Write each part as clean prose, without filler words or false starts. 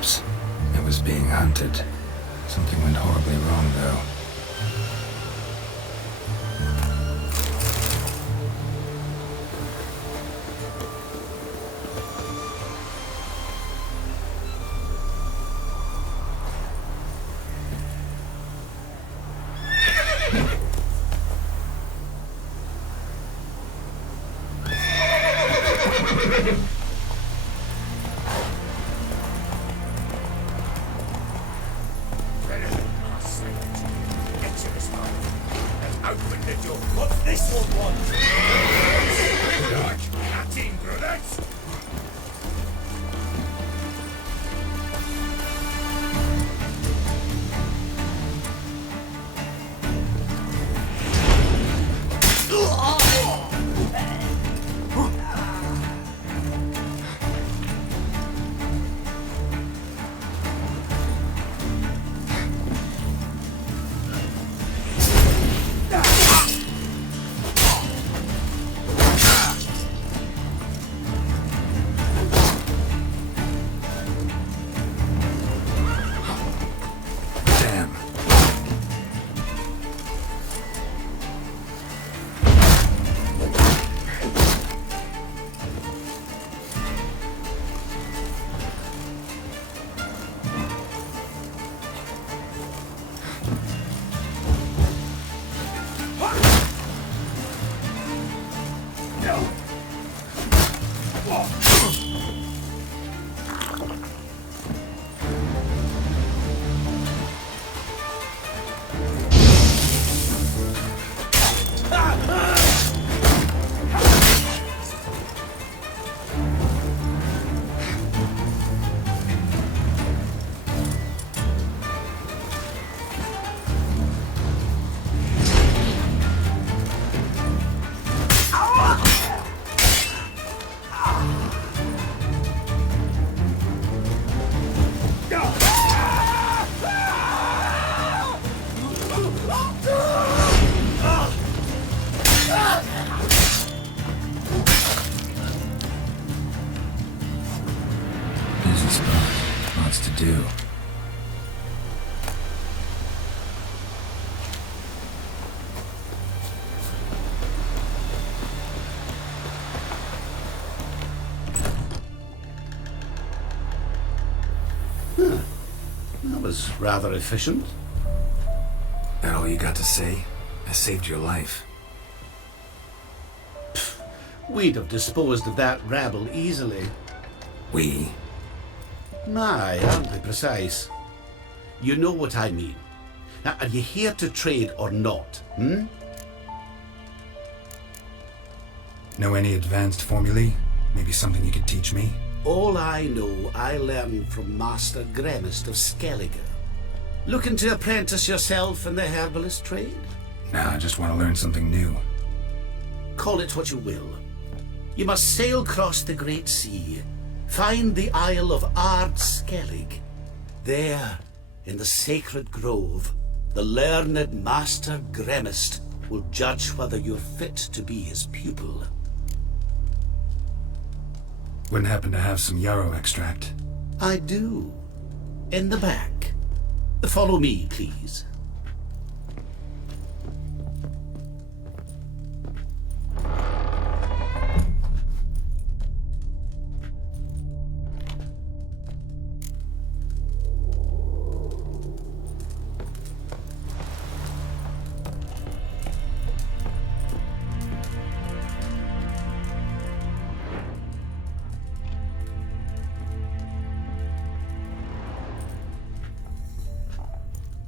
ships. It was being hunted. Something went horribly wrong, though. Do. That was rather efficient. That all you got to say? I saved your life. We'd have disposed of that rabble easily. We? My, aren't they precise? You know what I mean. Now, are you here to trade or not, Know any advanced formulae? Maybe something you could teach me? All I know, I learned from Master Gremist of Skellige. Looking to apprentice yourself in the herbalist trade? Nah, I just want to learn something new. Call it what you will. You must sail across the Great Sea, find the Isle of Ard Skellig. There, in the sacred grove, the learned Master Gremist will judge whether you're fit to be his pupil. Wouldn't happen to have some yarrow extract? I do. In the back. Follow me, please.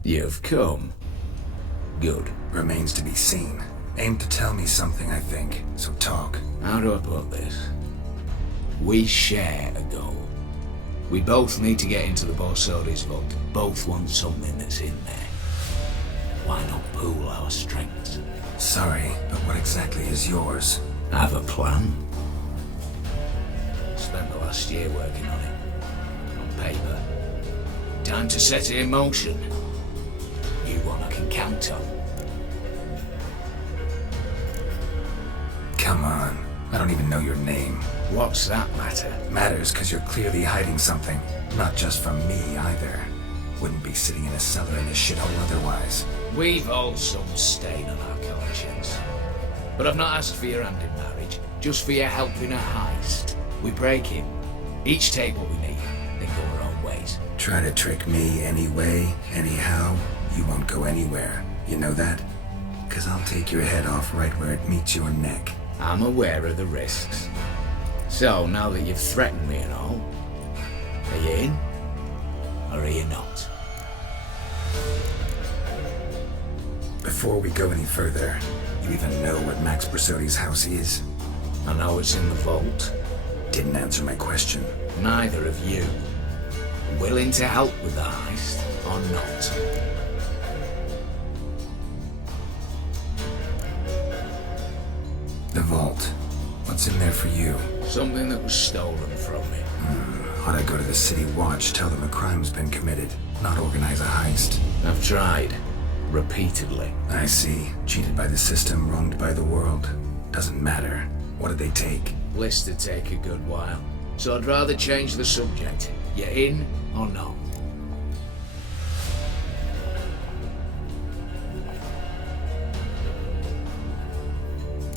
You've come. Good. Remains to be seen. Aim to tell me something, I think. So talk. How do I put this? We share a goal. We both need to get into the Borsodi's vault. Both want something that's in there. Why not pool our strengths? Sorry, but what exactly is yours? I have a plan. Spent the last year working on it. On paper. Time to set it in motion. You one I can count on. Come on. I don't even know your name. What's that matter? Matters because you're clearly hiding something. Not just from me, either. Wouldn't be sitting in a cellar in this shithole otherwise. We've all some stain on our conscience. But I've not asked for your hand in marriage, just for your help in a heist. We break in, each take what we need, then go our own ways. Try to trick me anyway, anyhow, you won't go anywhere. You know that? Because I'll take your head off right where it meets your neck. I'm aware of the risks. So, now that you've threatened me and all, are you in? Or are you not? Before we go any further, you even know what Max Brasodi's house is? I know it's in the vault. Didn't answer my question. Neither of you. Willing to help with the heist, or not? The vault. What's in there for you? Something that was stolen from me. Ought I go to the city watch, tell them a crime's been committed, not organize a heist? I've tried. Repeatedly. I see. Cheated by the system, wronged by the world. Doesn't matter. What did they take? List to take a good while. So I'd rather change the subject. You in or not?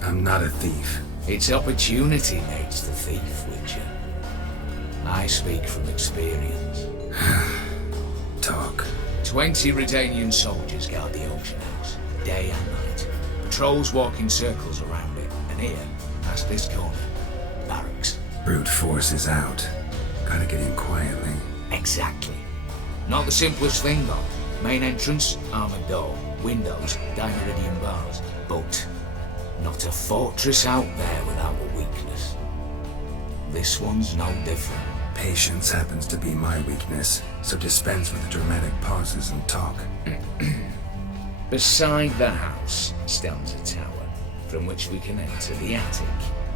I'm not a thief. It's opportunity makes the thief, Witcher. I speak from experience. Talk. 20 Redanian soldiers guard the auction house, day and night. Patrols walk in circles around it, and here, past this corner, barracks. Brute force is out. Gotta get in quietly. Exactly. Not the simplest thing, though. Main entrance, armored door, windows, dimeridian bars. But not a fortress out there without a weakness. This one's no different. Patience happens to be my weakness, so dispense with the dramatic pauses and talk. Beside the house stands a tower, from which we can enter the attic.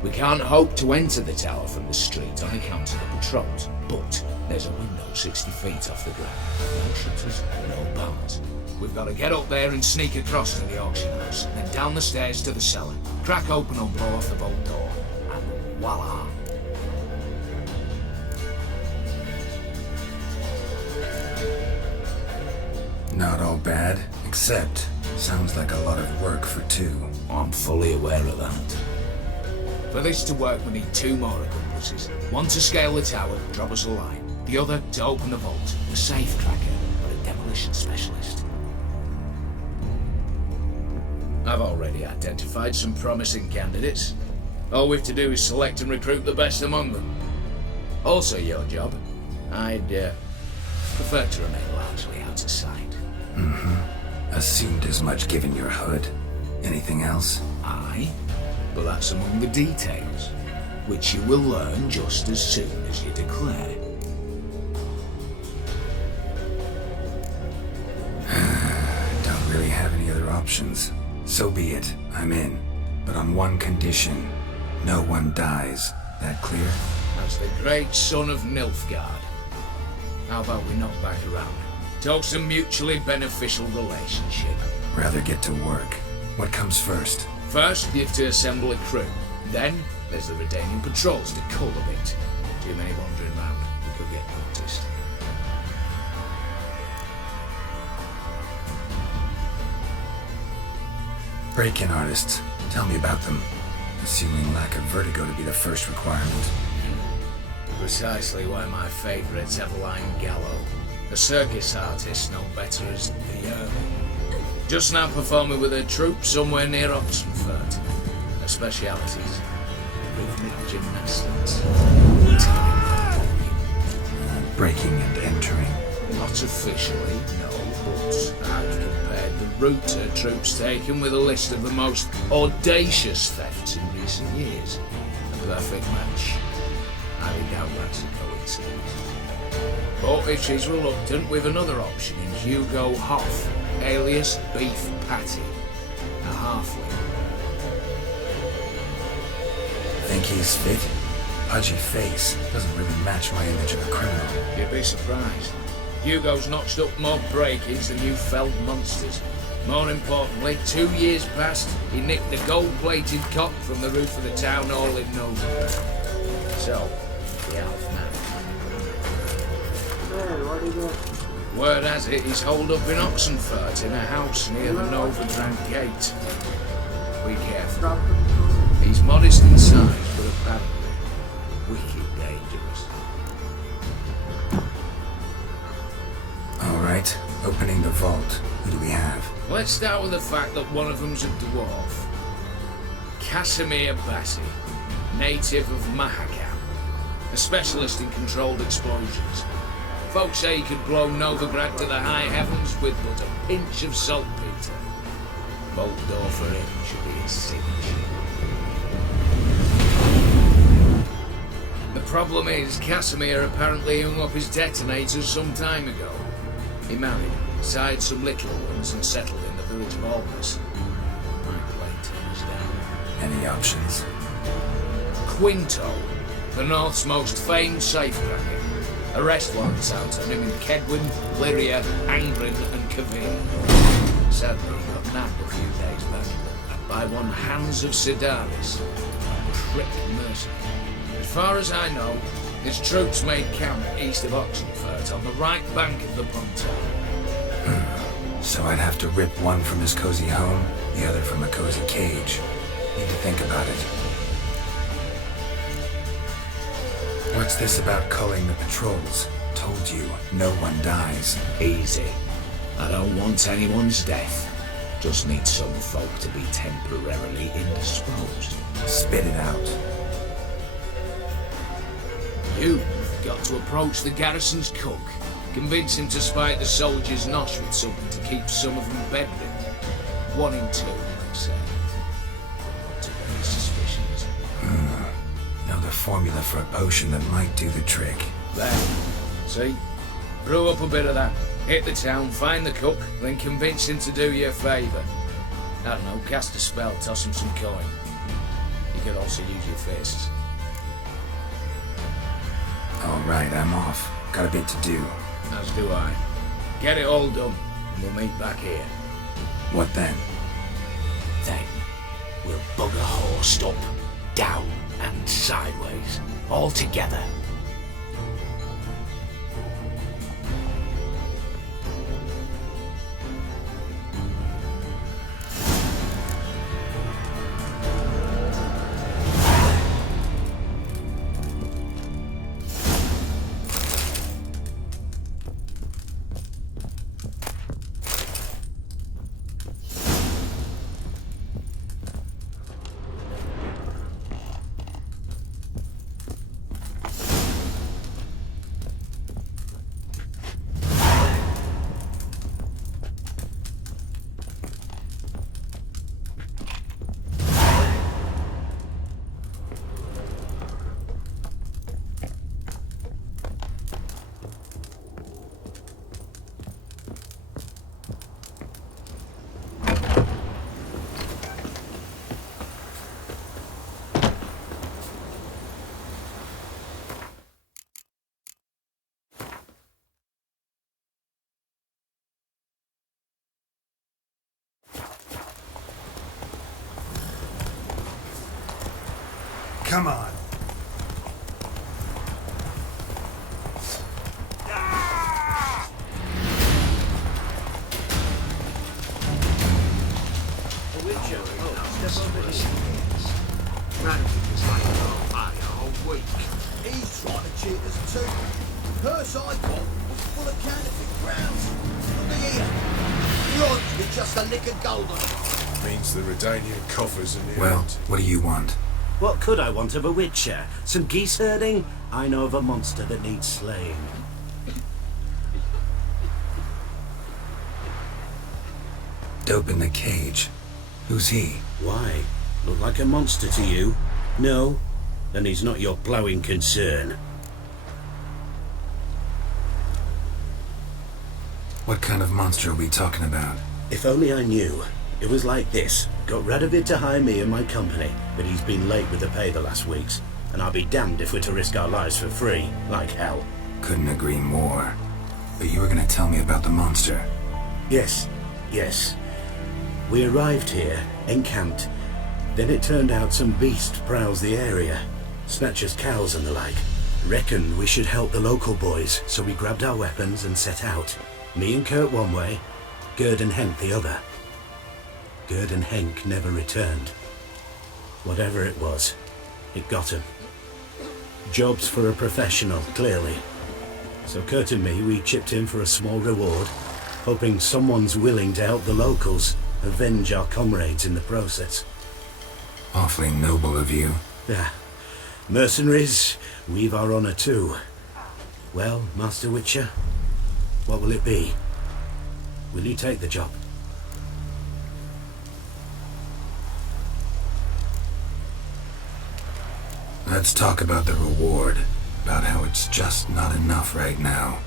We can't hope to enter the tower from the street on account of the patrols, but there's a window 60 feet off the ground. No shutters, no bars. We've got to get up there and sneak across to the auction house, then down the stairs to the cellar, crack open or blow off the vault door, and voila! Not all bad, except sounds like a lot of work for two. I'm fully aware of that. For this to work, we need two more accomplices. One to scale the tower, drop us a line. The other to open the vault, a safe cracker, or a demolition specialist. I've already identified some promising candidates. All we've to do is select and recruit the best among them. Also your job. I'd prefer to remain largely out of sight. Assumed as much given your hood. Anything else? Aye, but that's among the details, which you will learn just as soon as you declare. Don't really have any other options. So be it. I'm in. But on one condition. No one dies. That clear? As the great son of Nilfgaard. How about we knock back around? Talk some mutually beneficial relationship. Rather get to work. What comes first? First, you have to assemble a crew. Then, there's the Redanian patrols to cultivate. Too many wandering round. We could get noticed. Break-in artists. Tell me about them. Assuming lack of vertigo to be the first requirement. Precisely why my favourite's Eveline Gallo. A circus artist known better as the Just now performing with her troupe somewhere near Oxenfurt. Her specialities, rhythmic gymnastics. Breaking and entering. Not officially, no, but I've compared the route her troupe's taken with a list of the most audacious thefts in recent years. A perfect match. I doubt that's a coincidence. But if she's reluctant, we've another option in Hugo Hoff, alias Beef Patty, a halfling. Think he's fit? Pudgy face doesn't really match my image of a criminal. You'd be surprised. Hugo's notched up more break-ins than you felled monsters. More importantly, 2 years past, he nicked the gold-plated cock from the roof of the town hall in Novigrad. So, the elf man. Word has it he's holed up in Oxenfurt in a house near the Novigrad gate. Be careful. He's modest in size, but apparently wicked dangerous. Alright, opening the vault. Who do we have? Let's start with the fact that one of them's a dwarf. Casimir Bassi, native of Mahakam, a specialist in controlled explosions. Folks say he could blow Novigrad to the high heavens with but a pinch of saltpeter. Bolt door for him should be his signature. The problem is, Casimir apparently hung up his detonators some time ago. He married, sired some little ones, and settled in the village of Almas. My plane turns down. Any options? Quinto, the North's most famed safecracker. Arrest warrants out on him in Kedwin, Lyria, Angren, and Kavir. Sadly, he got nabbed a few days back by one Hans of Sidaris, a prick mercenary. As far as I know, his troops made camp east of Oxenfurt on the right bank of the Pontar. So I'd have to rip one from his cozy home, the other from a cozy cage. Need to think about it. What's this about culling the patrols? Told you, no one dies. Easy. I don't want anyone's death. Just need some folk to be temporarily indisposed. Spit it out. You've got to approach the garrison's cook. Convince him to spite the soldiers' nosh with something to keep some of them bedridden. 1 in 2, they say. Not too many suspicions. Know the formula for a potion that might do the trick. There. See? Brew up a bit of that. Hit the town, find the cook, then convince him to do you a favour. I don't know, cast a spell, toss him some coin. You could also use your fists. Alright, I'm off. Got a bit to do. As do I. Get it all done, and we'll meet back here. What then? Then, we'll bugger horsed up, down and sideways, all together. Come on. The Witcher. Oh, step over here. Randy is like all week. He's trying to cheat us too. The purse I got was full of counterfeit crowns. Look here. Yours with just a lick of gold on it. Means the Redanian coffers are near Well, empty. what do you want? What could I want of a Witcher? Some geese herding? I know of a monster that needs slaying. Dope in the cage. Who's he? Why? Look like a monster to you? No? Then he's not your blowing concern. What kind of monster are we talking about? If only I knew. It was like this. Got rid of it to hire me and my company, but he's been late with the pay the last weeks. And I'll be damned if we're to risk our lives for free, like hell. Couldn't agree more. But you were gonna tell me about the monster. Yes. We arrived here, encamped. Then it turned out some beast prowls the area. Snatchers cows and the like. Reckoned we should help the local boys, so we grabbed our weapons and set out. Me and Kurt one way, Gerd and Henk the other. Gerd and Henk never returned. Whatever it was, it got him. Jobs for a professional, clearly. So Kurt and me, we chipped in for a small reward, hoping someone's willing to help the locals avenge our comrades in the process. Awfully noble of you. Yeah. Mercenaries, we've our honor too. Well, Master Witcher, what will it be? Will you take the job? Let's talk about the reward. About how it's just not enough right now.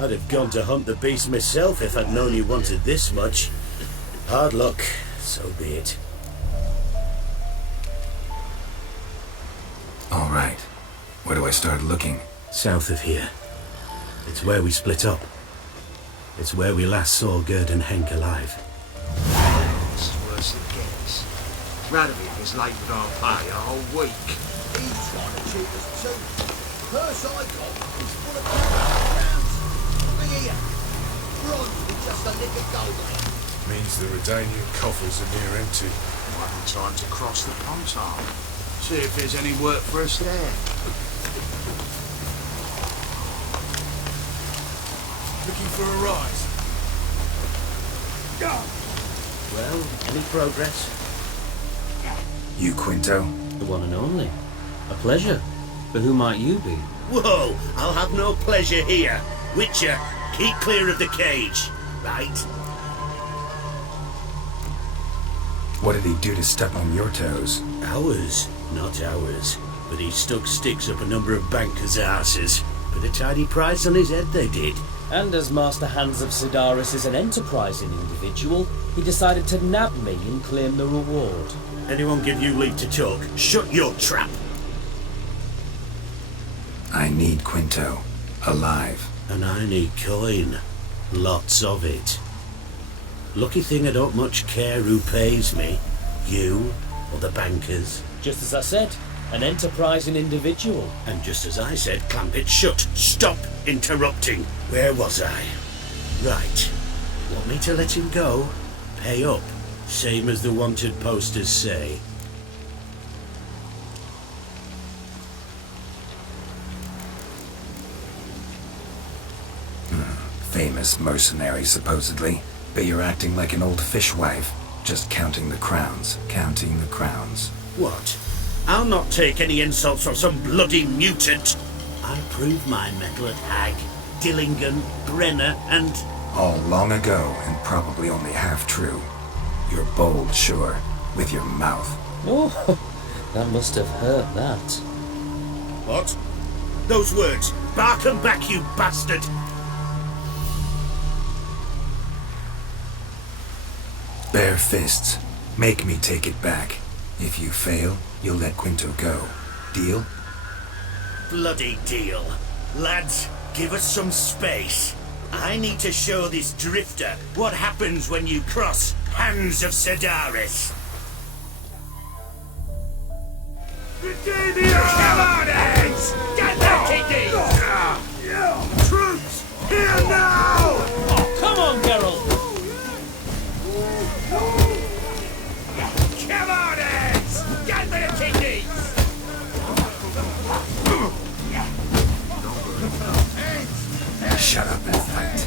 I'd have gone to hunt the beast myself if I'd known you wanted this much. Hard luck, so be it. All right. Where do I start looking? South of here. It's where we split up. It's where we last saw Gerd and Henk alive. It's worse it gets. Radomir is late with our pay a whole week. He's trying to cheat us too. The purse I got is full of rounds. Look here. Bronze with just a lick of gold on it. Means the Redanian coffers are near empty. Might be time to cross the Pontar. See if there's any work for us there. Looking for a rise. Well, any progress? You, Quinto? The one and only. A pleasure. But who might you be? Whoa! I'll have no pleasure here. Witcher, keep clear of the cage. Right? What did he do to step on your toes? Ours, not ours. But he stuck sticks up a number of bankers' asses. Put a tidy price on his head, they did. And as Master Hans of Sidaris is an enterprising individual, he decided to nab me and claim the reward. Anyone give you leave to talk? Shut your trap! I need Quinto. Alive. And I need coin. Lots of it. Lucky thing I don't much care who pays me. You or the bankers. Just as I said, an enterprising individual. And just as I said, clamp it shut. Stop interrupting. Where was I? Right. Want me to let him go? Pay up. Same as the wanted posters say. Famous mercenary, supposedly. But you're acting like an old fishwife. Just counting the crowns. Counting the crowns. What? I'll not take any insults from some bloody mutant. I proved my mettle at Hag, Dillingen, Brenner, and... All long ago, and probably only half true. You're bold, sure. With your mouth. Oh, that must have hurt, that. What? Those words. Bark 'em back, you bastard! Bare fists. Make me take it back. If you fail, you'll let Quinto go. Deal? Bloody deal. Lads, give us some space. I need to show this drifter what happens when you cross Hands of Sidaris. Come on, hands! Get the kiddies! Troops, here now! Oh, come on, Geralt! Come on, hands! Get the kiddies! Shut up and fight.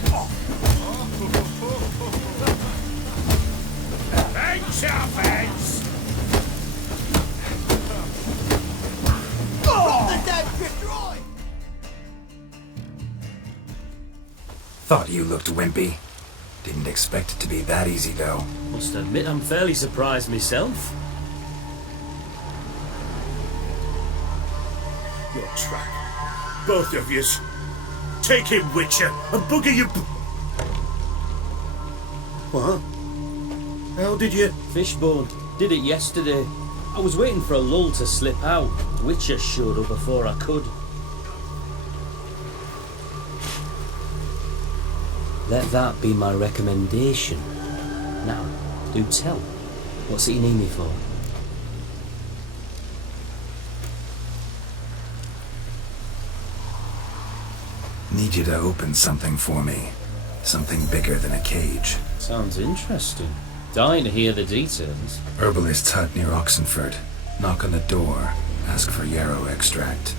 Thanks, our fans! Drop the dead drifter eye! Thought you looked wimpy. Didn't expect it to be that easy, though. Must admit I'm fairly surprised myself. Your trap. Both of yous. Take him, Witcher, and bugger you... What? How did you... Fishbone. Did it yesterday. I was waiting for a lull to slip out. Witcher showed up before I could. Let that be my recommendation. Now, do tell. What's it you need me for? Need you to open something for me. Something bigger than a cage. Sounds interesting. Dying to hear the details. Herbalist's hut near Oxenford. Knock on the door. Ask for yarrow extract.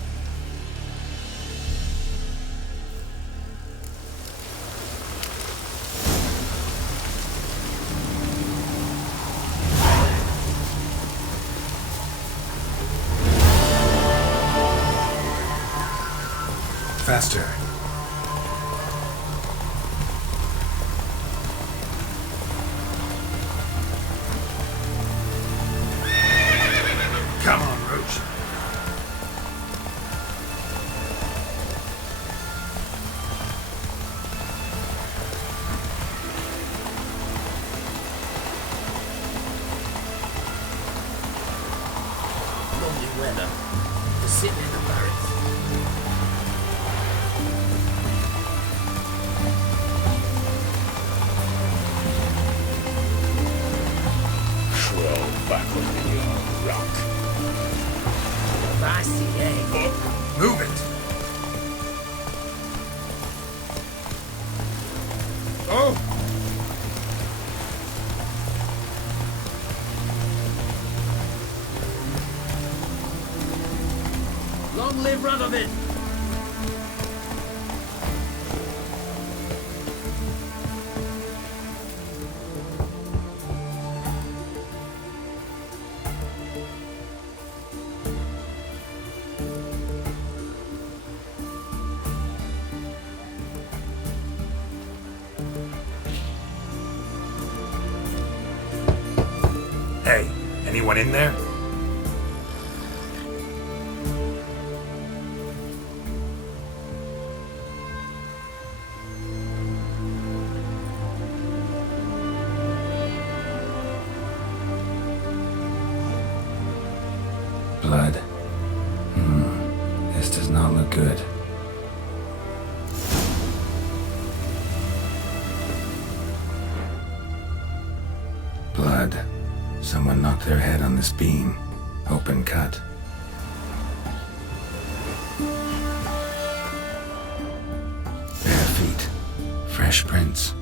Faster. Come on, Roach. Lovely weather. Just sitting in the barracks. Back under your rock. Fancy, eh? Move it! Oh! Long live Radovid! Hey, anyone in there? Blood. This does not look good. Blood. Someone knocked their head on this beam. Open cut. Bare feet. Fresh prints.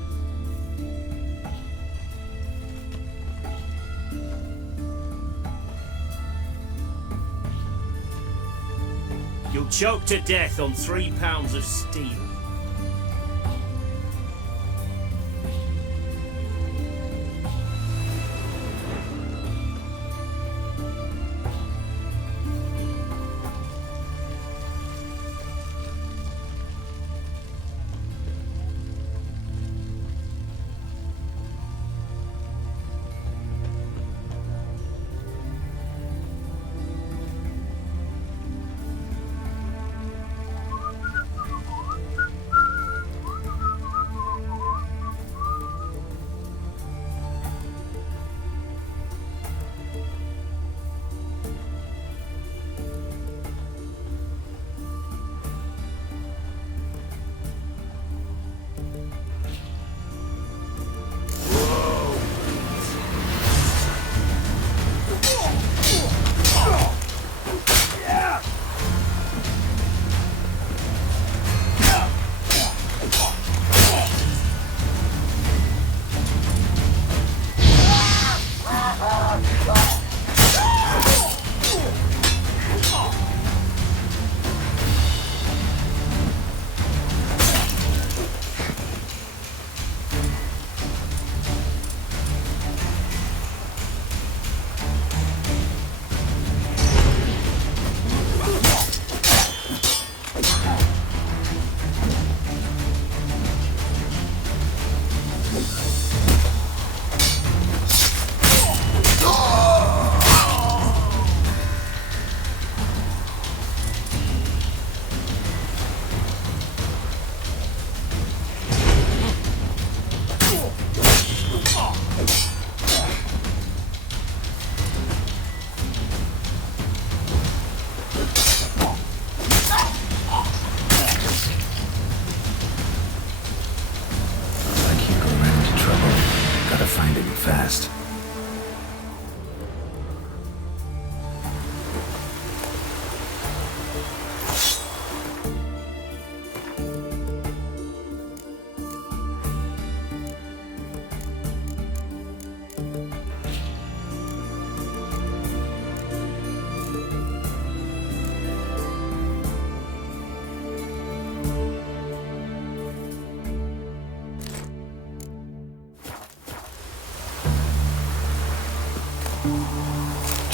You'll choke to death on 3 pounds of steel.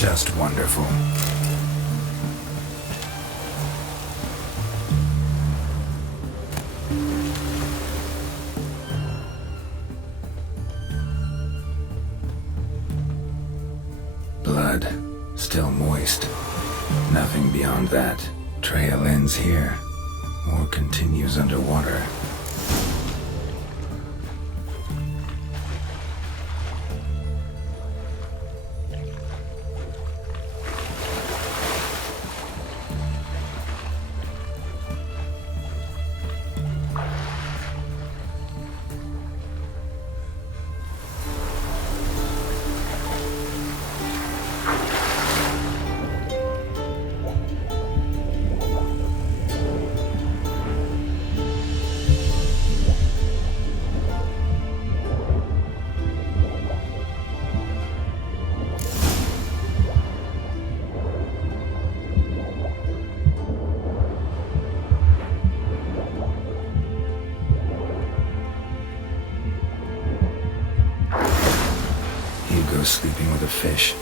Just wonderful. Blood, still moist. Nothing beyond that. Trail ends here, or continues underwater. Hugo's sleeping with a fish.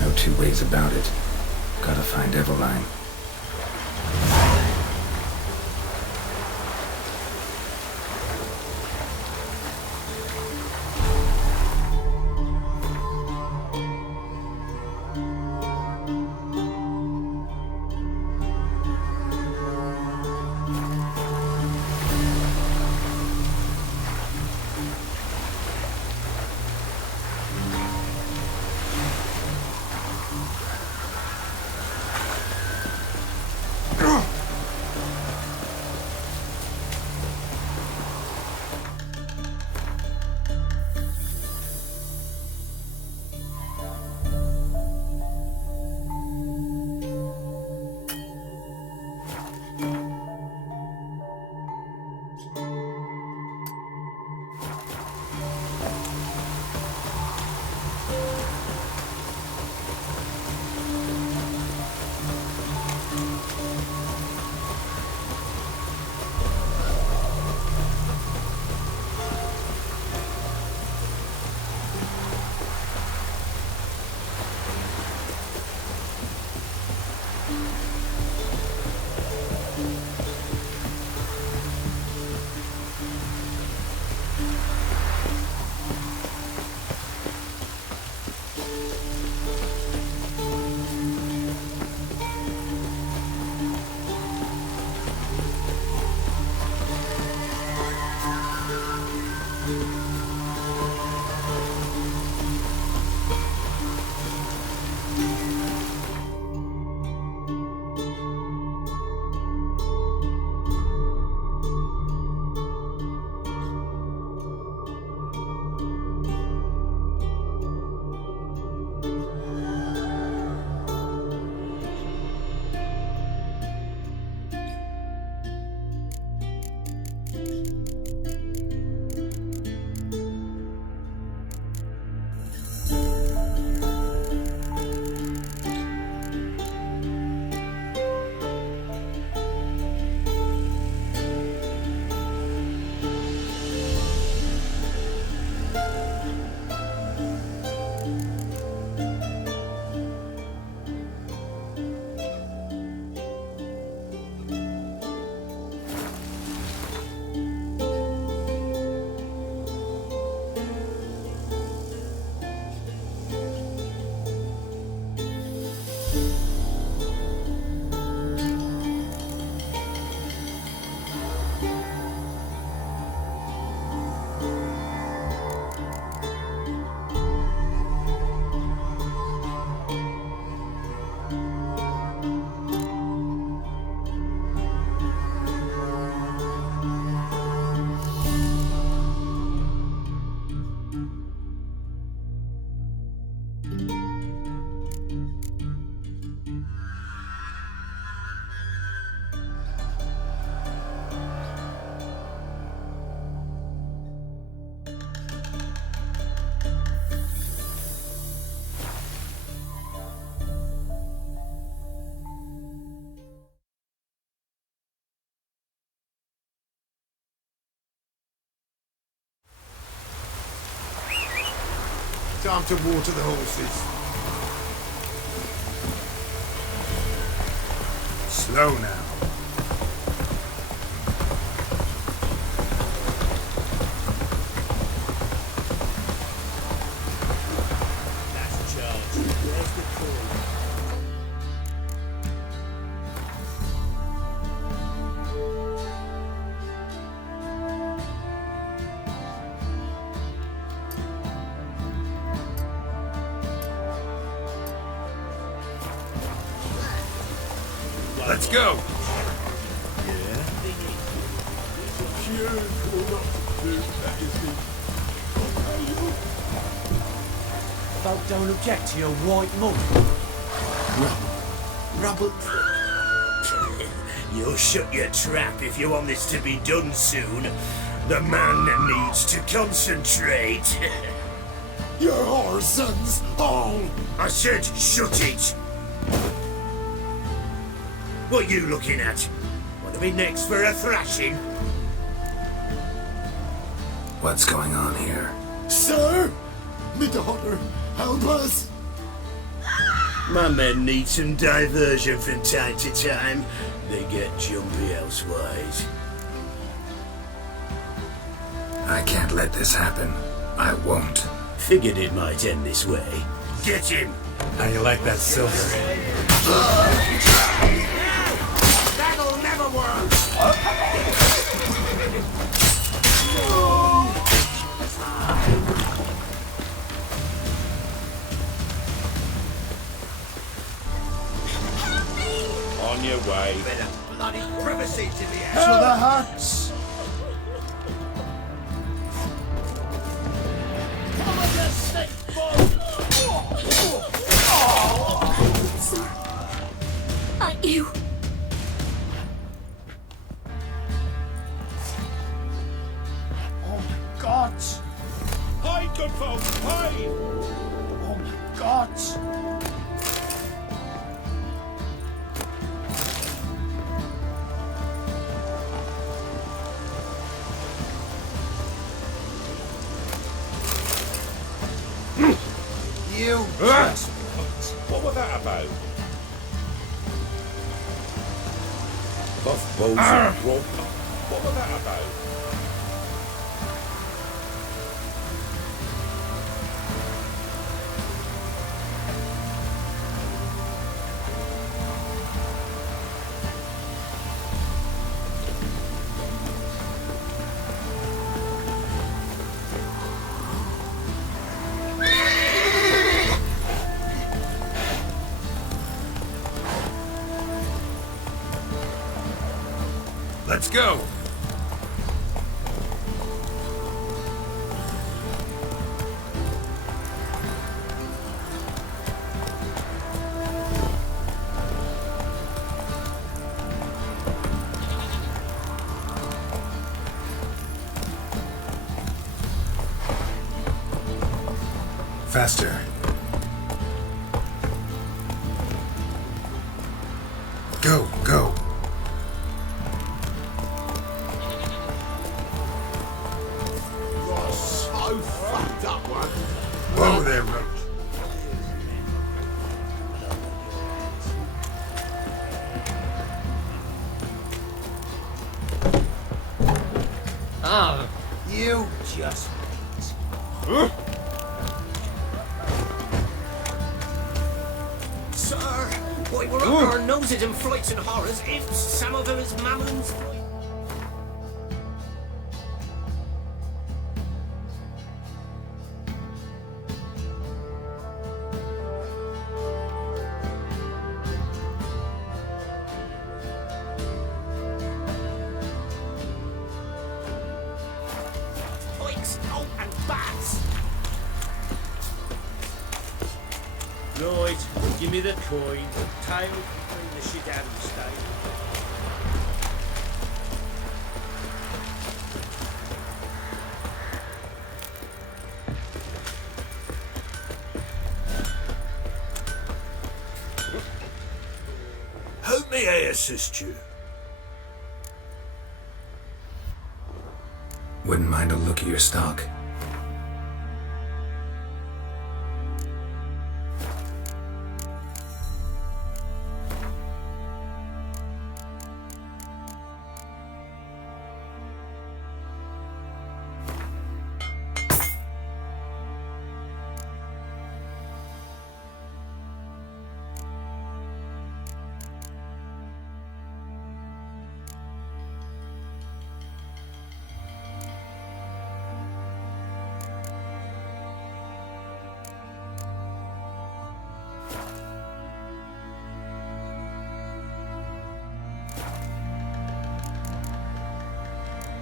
No two ways about it. Gotta find Eveline. Time to water the horses. Slow now. That's charge. Where's the coin? Let's go. Folk don't object to your white mud. Rubble. You'll shut your trap if you want this to be done soon. The man needs to concentrate. Your whore sons all. I said shut it. What you looking at? Want to be next for a thrashing? What's going on here? Sir, me daughter, help us. My men need some diversion from time to time. They get jumpy elsewise. I can't let this happen. I won't. Figured it might end this way. Get him! How you like that silver? That'll never work! On your way. Bit of bloody privacy to the air. To the huts. Not you. Oh my God. Hide, good folks, hide! Oh my God. You just What was that about? Buff bows and rope. What was that about? Let's go! Faster. Go, go. You're so fucked up, one. Whoa there, Roach. You just Sir, why we're up our noses in frights and horrors if some of them is mammons. Pikes, oh, and bats. Right, give me the coin. Tail can clean the shit out of the stable. How may I assist you? Wouldn't mind a look at your stock.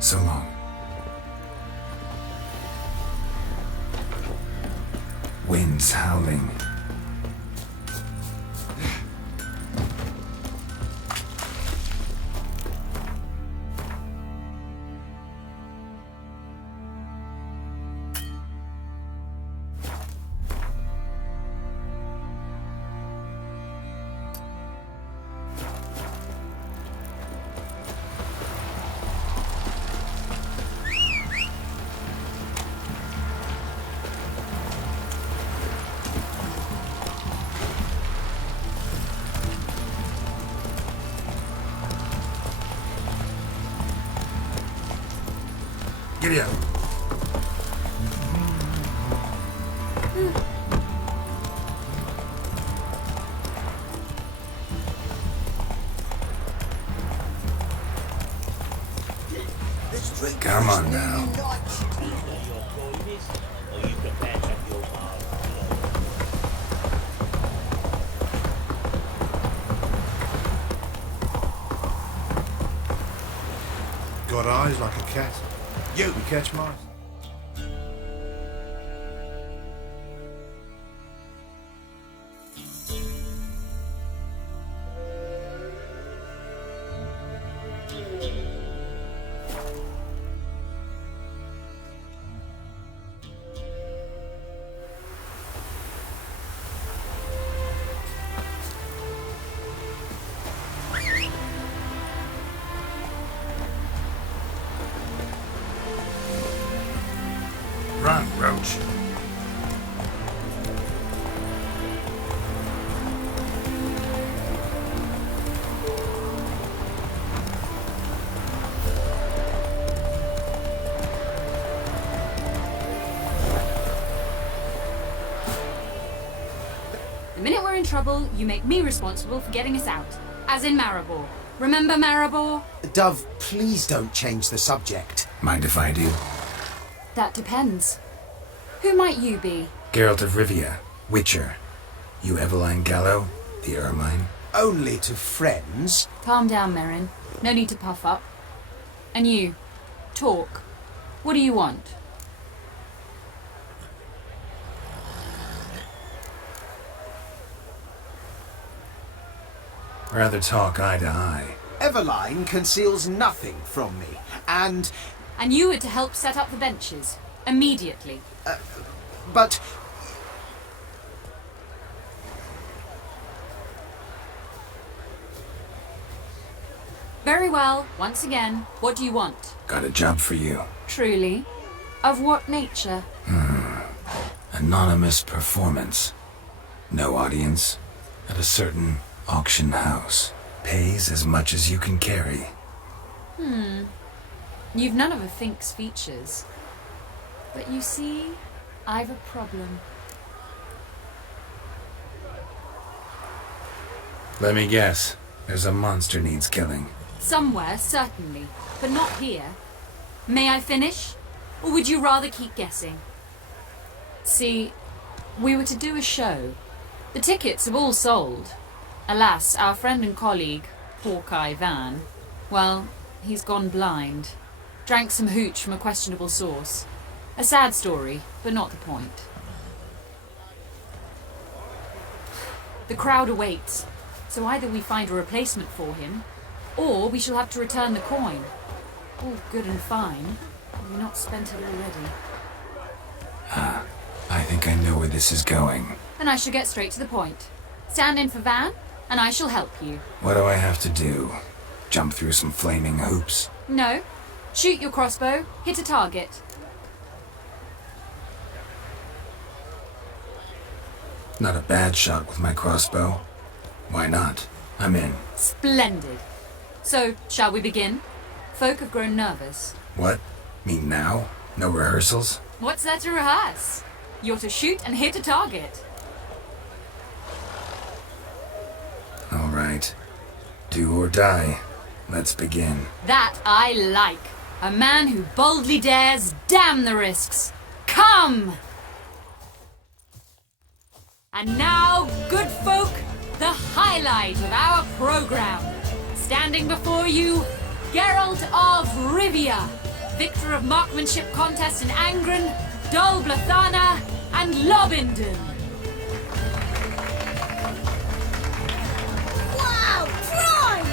So long. Winds howling. Giddy up. Come on now. Got eyes like a cat. You catch mice. Run, Roach. The minute we're in trouble, you make me responsible for getting us out. As in Maribor. Remember Maribor? Dove, please don't change the subject. Mind if I do? That depends. Who might you be? Geralt of Rivia, Witcher. You Eveline Gallo, the Ermine. Only to friends. Calm down, Merrin. No need to puff up. And you, talk. What do you want? Rather talk eye to eye. Eveline conceals nothing from me, and you were to help set up the benches. Immediately. but Very well. Once again, what do you want? Got a job for you. Truly? Of what nature? Anonymous performance. No audience. At a certain auction house. Pays as much as you can carry. You've none of a Fink's features. But you see, I've a problem. Let me guess. There's a monster needs killing. Somewhere, certainly. But not here. May I finish? Or would you rather keep guessing? See, we were to do a show. The tickets have all sold. Alas, our friend and colleague, Hawkeye Van, well, he's gone blind. Drank some hooch from a questionable source. A sad story, but not the point. The crowd awaits, so either we find a replacement for him, or we shall have to return the coin. All good and fine, but we've not spent it already. I think I know where this is going. Then I shall get straight to the point. Stand in for Van, and I shall help you. What do I have to do? Jump through some flaming hoops? No. Shoot your crossbow, hit a target. Not a bad shot with my crossbow. Why not? I'm in. Splendid. So, shall we begin? Folk have grown nervous. What? Me now? No rehearsals? What's there to rehearse? You're to shoot and hit a target. All right. Do or die. Let's begin. That I like. A man who boldly dares, damn the risks. Come! And now, good folk, the highlight of our program. Standing before you, Geralt of Rivia, victor of marksmanship contests in Angren, Dol Blathana, and Lobindon. Wow, prime!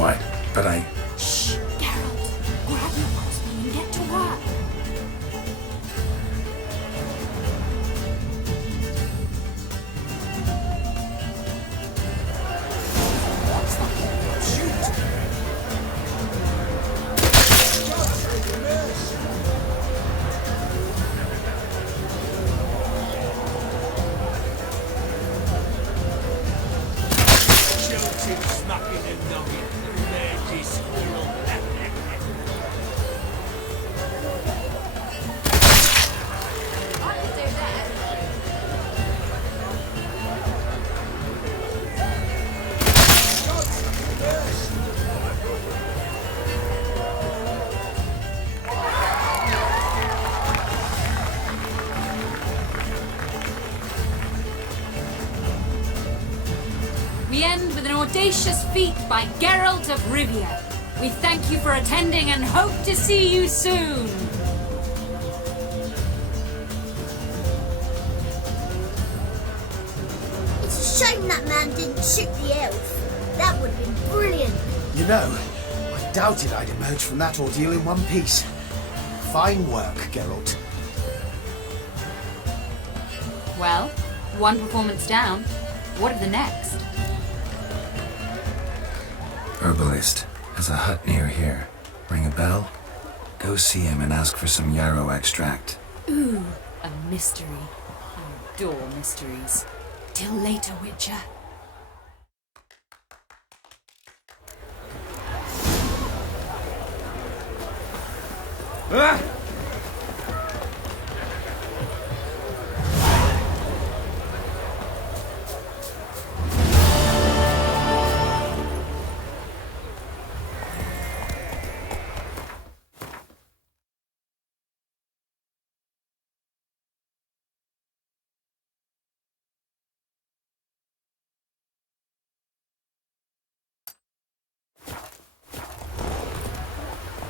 What? But I... Shh, Geralt. Grab your crossbow and get to work. We end with an audacious feat by Geralt of Rivia. We thank you for attending and hope to see you soon. It's a shame that man didn't shoot the elf. That would have been brilliant. You know, I doubted I'd emerge from that ordeal in one piece. Fine work, Geralt. Well, one performance down. What of the next? Herbalist. Has a hut near here. Ring a bell? Go see him and ask for some yarrow extract. Ooh, a mystery. I adore mysteries. Till later, Witcher. Ah!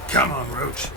Come on, Roach.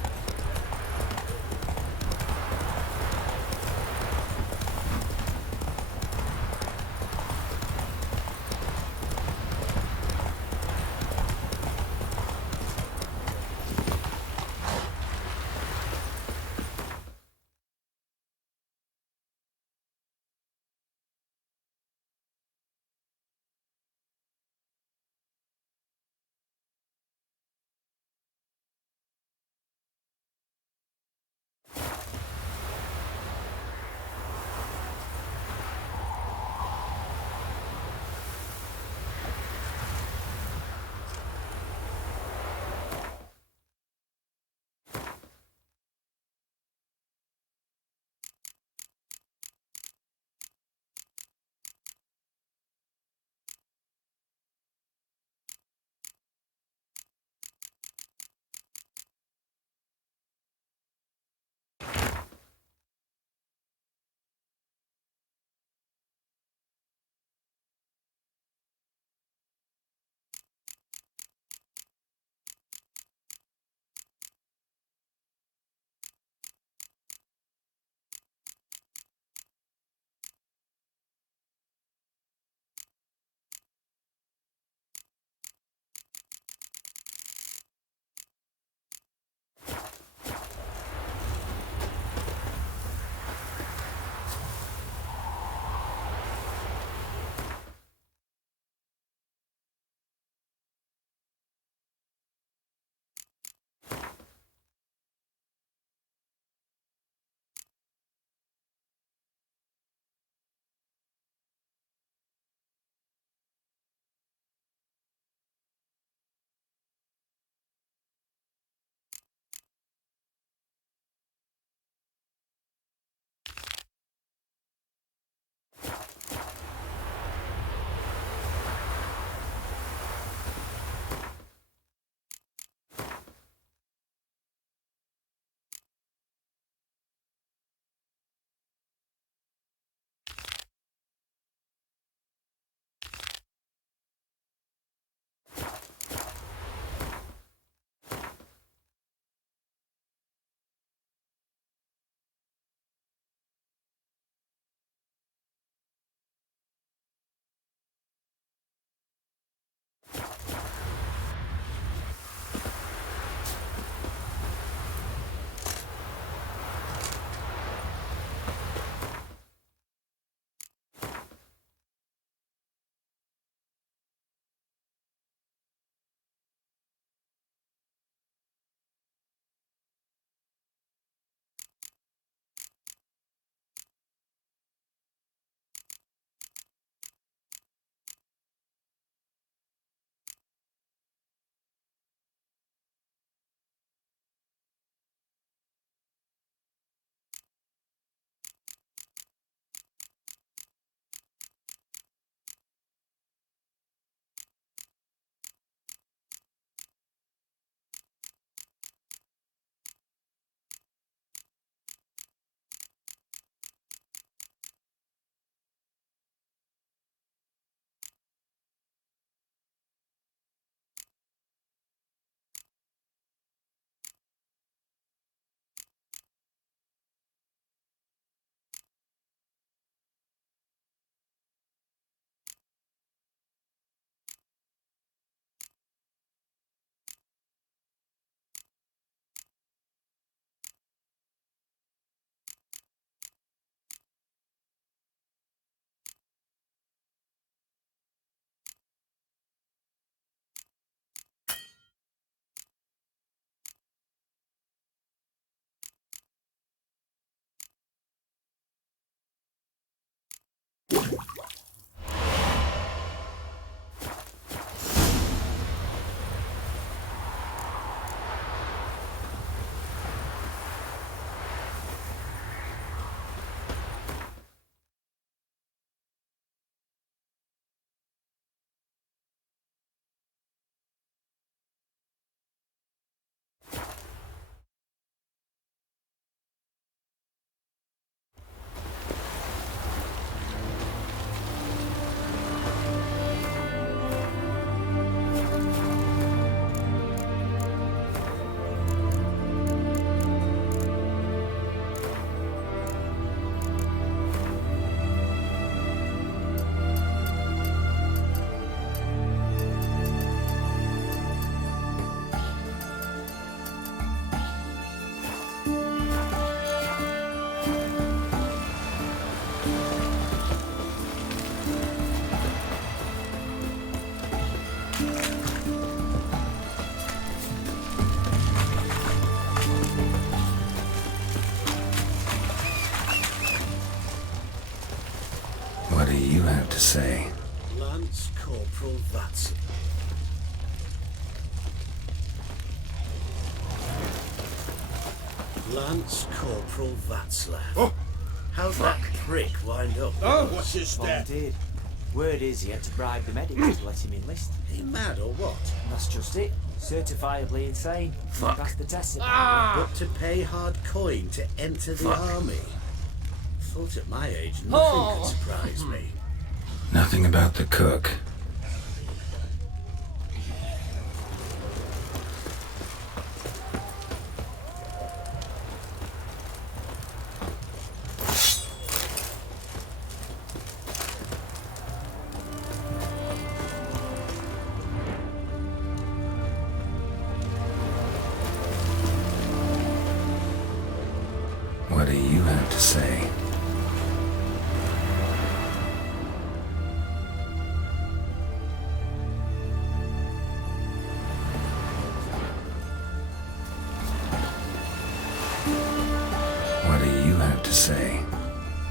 have to say? Lance Corporal Václav. Lance Corporal Václav. Oh. How'd that prick wind up? Oh, what's his step? Volunteered. Word is he had to bribe the medics to let him enlist. He mad or what? And that's just it. Certifiably insane. Fuck. That's the test. But to pay hard coin to enter the army? Thought at my age nothing could surprise me. Nothing about the cook. What do you have to say? What do you have to say?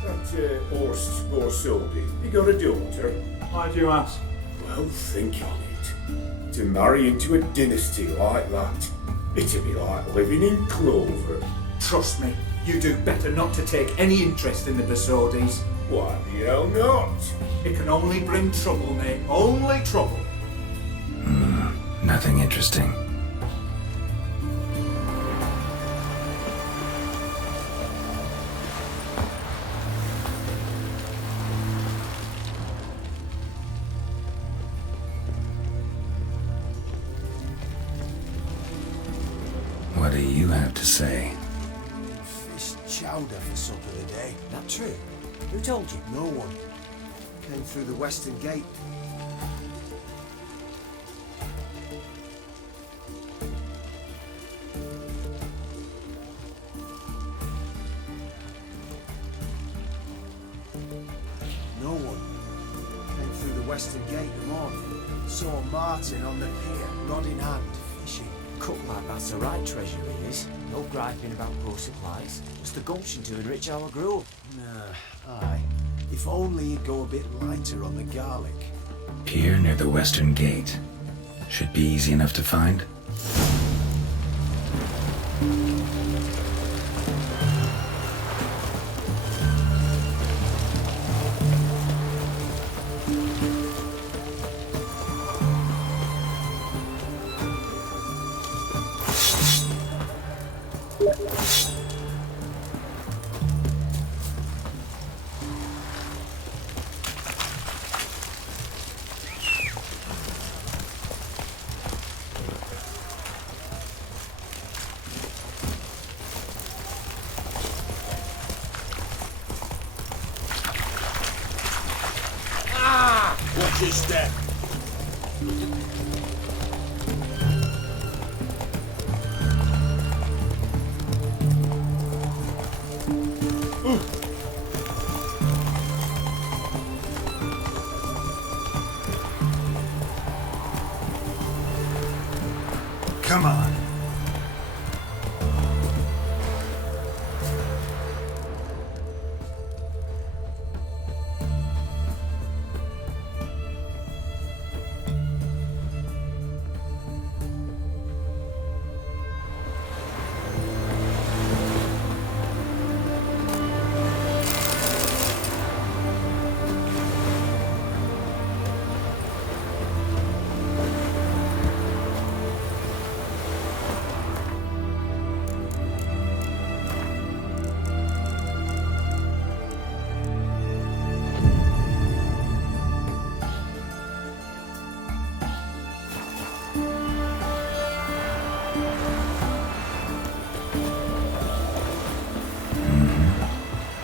That horse or somebody, you got a daughter? Why do you ask? Well, think on it. To marry into a dynasty like that, it'd be like living in clover. Trust me, you do better not to take any interest in the Basodis. Why the hell not? It can only bring trouble, mate. Only trouble. Nothing interesting. What do you have to say? Fish chowder for supper today. That true? Who told you? No one. Came through the western gate. No one. Came through the western gate, come on. Saw Martin on the pier, rod in hand, fishing. Cook like that's the right treasure he is. No griping about poor supplies. Just a gumption to enrich our gruel. Nah, aye. If only he'd go a bit lighter on the garlic. Pier near the western gate. Should be easy enough to find. Watch his step. Come on.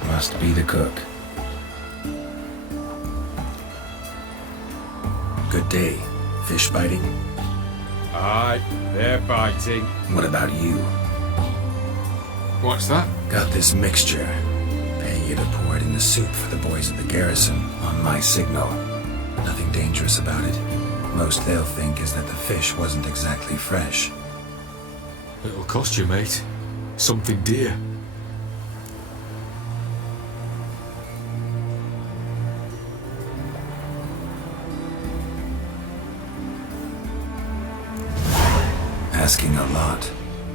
Must be the cook. Good day. Fish biting? Aye, they're biting. What about you? What's that? Got this mixture. Pay you to pour it in the soup for the boys at the garrison, on my signal. Nothing dangerous about it. Most they'll think is that the fish wasn't exactly fresh. It'll cost you, mate. Something dear. asking a lot.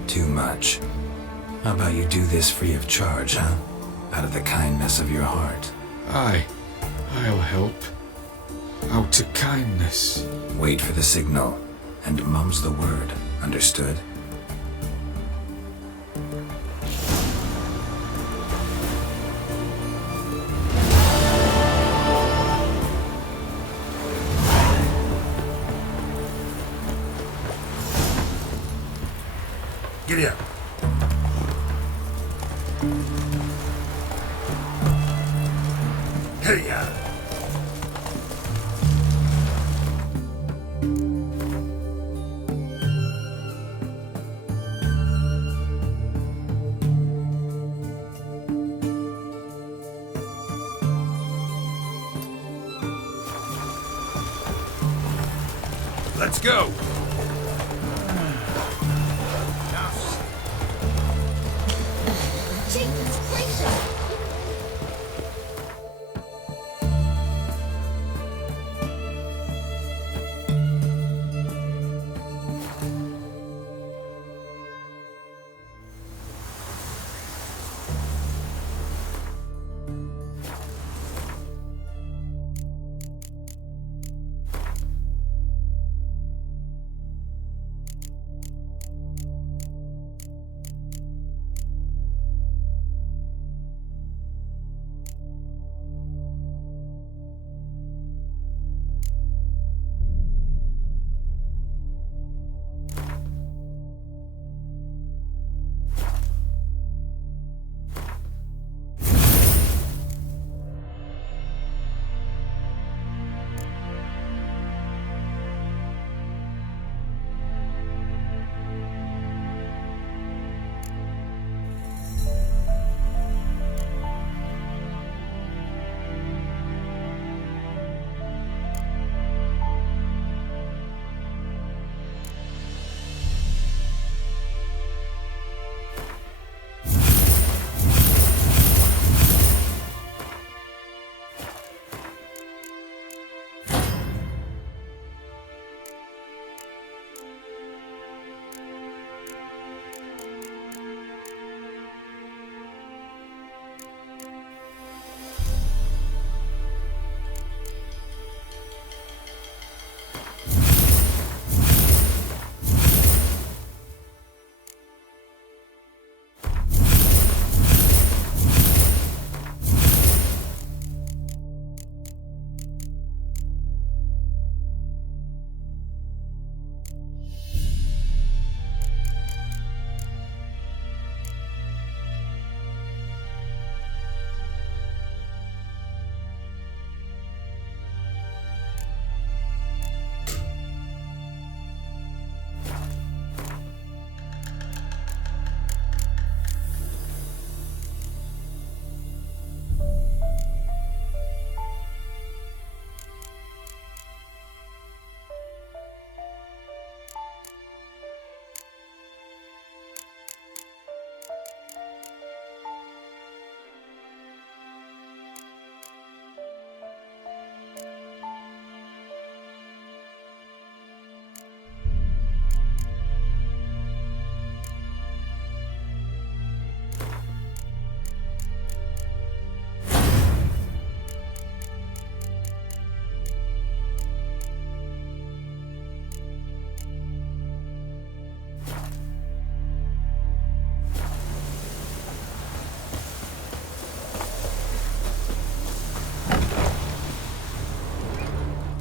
Too much. How about you do this free of charge, huh? Out of the kindness of your heart. Aye, I'll help. Out of kindness. Wait for the signal, and mum's the word, understood? Giddy up. Here ya. Let's go. Jesus gracious!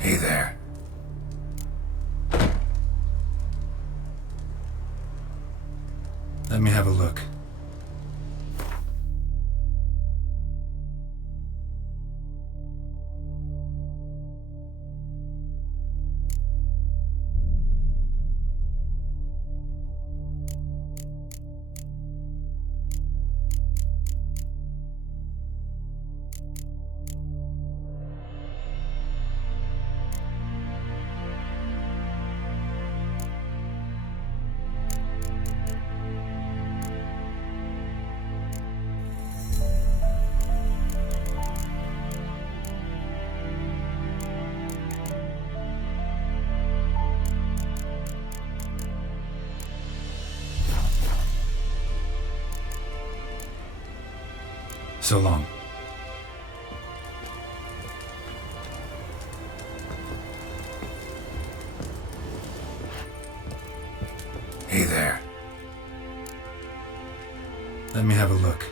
Hey there. Let me have a look. So long. Hey there. Let me have a look.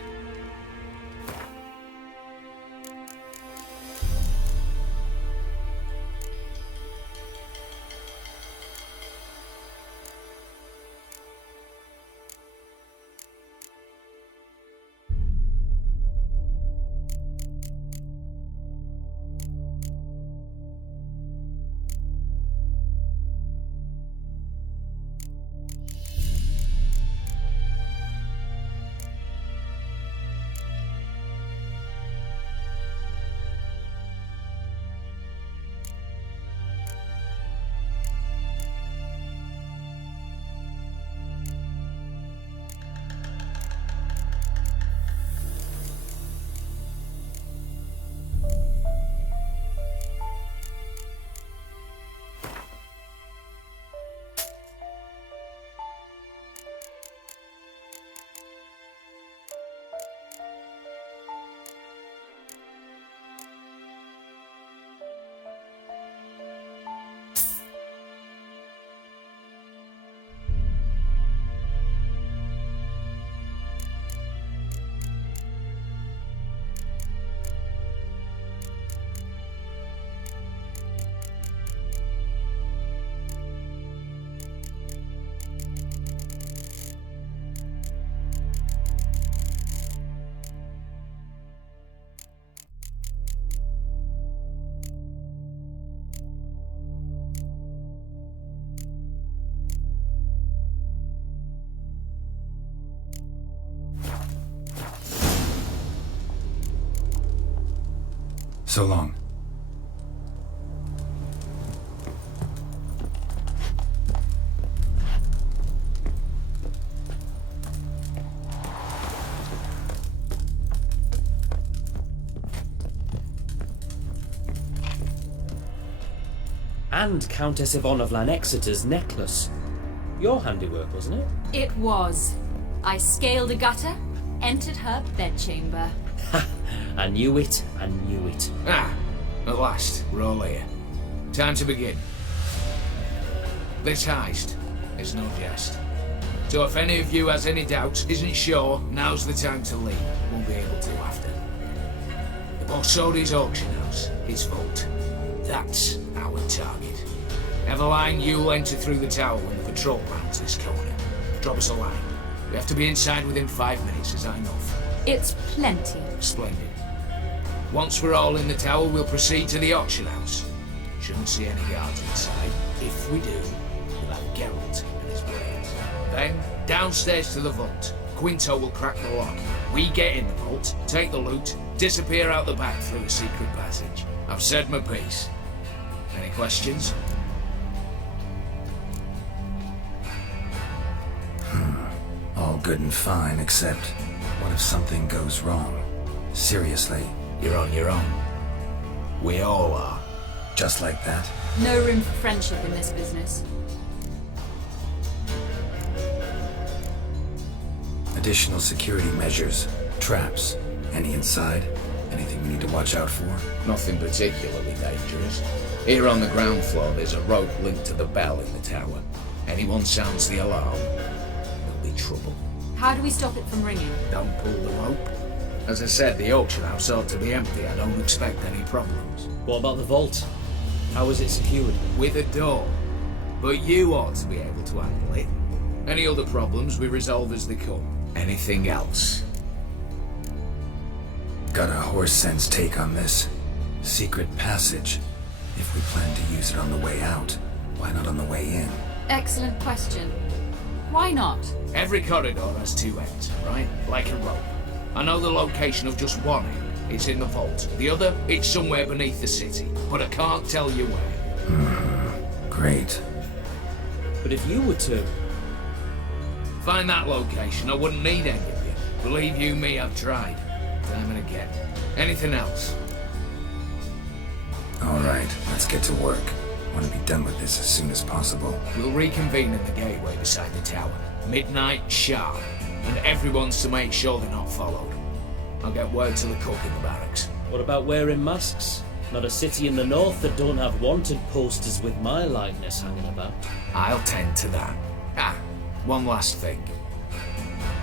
So long. And Countess Yvonne of Lanexeter's necklace. Your handiwork, wasn't it? It was. I scaled a gutter, entered her bedchamber. I knew it, I knew it. Ah, at last, we're all here. Time to begin. This heist is no jest. So if any of you has any doubts, isn't sure, now's the time to leave. Won't be able to after. The Borsodi's auction house, his vault. That's our target. Eveline, you'll enter through the tower when the patrol rounds this corner. Drop us a line. We have to be inside within 5 minutes, is that enough? It's plenty. Splendid. Once we're all in the tower, we'll proceed to the auction house. Shouldn't see any guards inside. If we do, we'll have Geralt and his brains. Then, downstairs to the vault. Quinto will crack the lock. We get in the vault, take the loot, disappear out the back through a secret passage. I've said my piece. Any questions? All good and fine, except what if something goes wrong? Seriously. You're on your own. We all are. Just like that? No room for friendship in this business. Additional security measures, traps. Any inside? Anything we need to watch out for? Nothing particularly dangerous. Here on the ground floor, there's a rope linked to the bell in the tower. Anyone sounds the alarm, there'll be trouble. How do we stop it from ringing? Don't pull the rope. As I said, the auction house ought to be empty. I don't expect any problems. What about the vault? How is it secured? With a door. But you ought to be able to handle it. Any other problems we resolve as they come. Anything else? Got a horse sense take on this. Secret passage. If we plan to use it on the way out, why not on the way in? Excellent question. Why not? Every corridor has two ends, right? Like a rope. I know the location of just one end. It's in the vault. The other, it's somewhere beneath the city. But I can't tell you where. Great. But if you were to... Find that location, I wouldn't need any of you. Believe you me, I've tried. Time and again. Anything else? Alright, let's get to work. Want to be done with this as soon as possible. We'll reconvene in the gateway beside the tower. Midnight sharp. And everyone's to make sure they're not followed. I'll get word to the cook in the barracks. What about wearing masks? Not a city in the north that don't have wanted posters with my likeness hanging about. I'll tend to that. Ah, one last thing.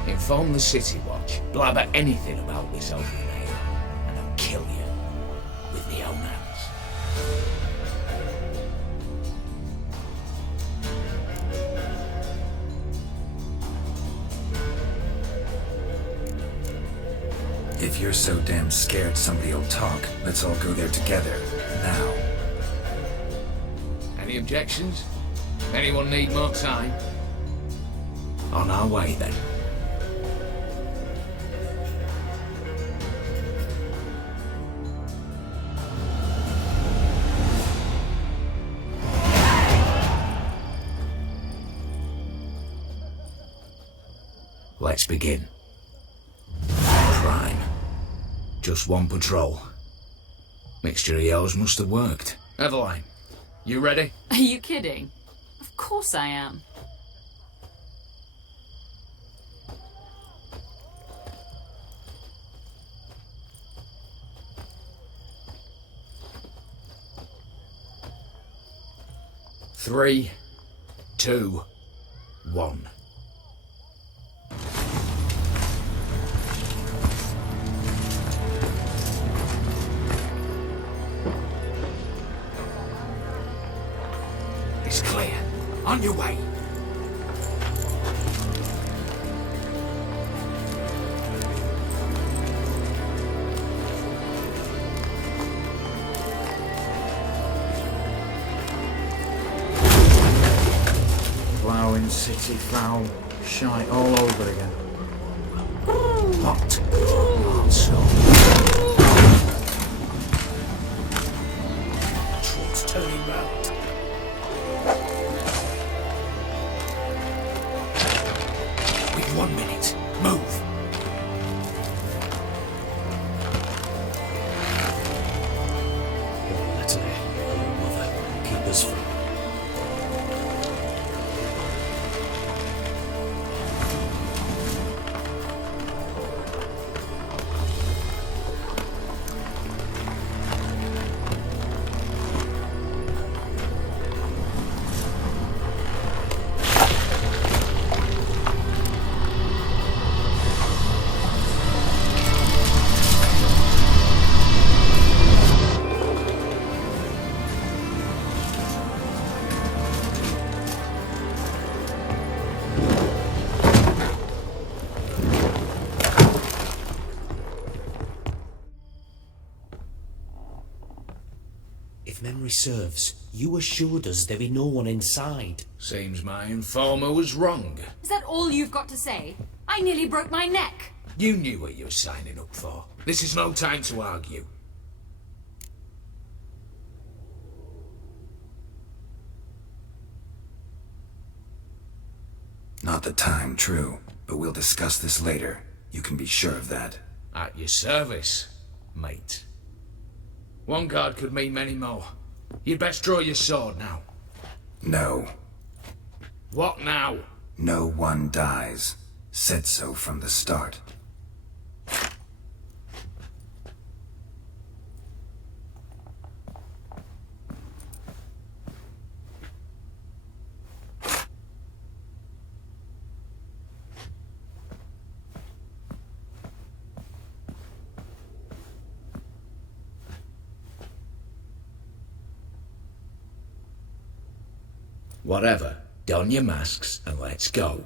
Inform the City Watch, blabber anything about this over email, and I'll kill you with my own hands. If you're so damn scared somebody will talk, let's all go there together, now. Any objections? Anyone need more time? On our way then. Let's begin. Prime. Just one patrol. Mixture of yours must have worked. Eveline, you ready? Are you kidding? Of course I am. Three, two, one. It's clear. On your way. Ploughing city foul. Shite all over again. What? Also. Truck's turning round. We've 1 minute. Move. Natalie, oh mother, keep us free. If memory serves, you assured us there be no one inside. Seems my informer was wrong. Is that all you've got to say? I nearly broke my neck. You knew what you were signing up for. This is no time to argue. Not the time, true, but we'll discuss this later. You can be sure of that. At your service, mate. One guard could mean many more. You'd best draw your sword now. No. What now? No one dies. Said so from the start. Whatever. Don your masks and let's go.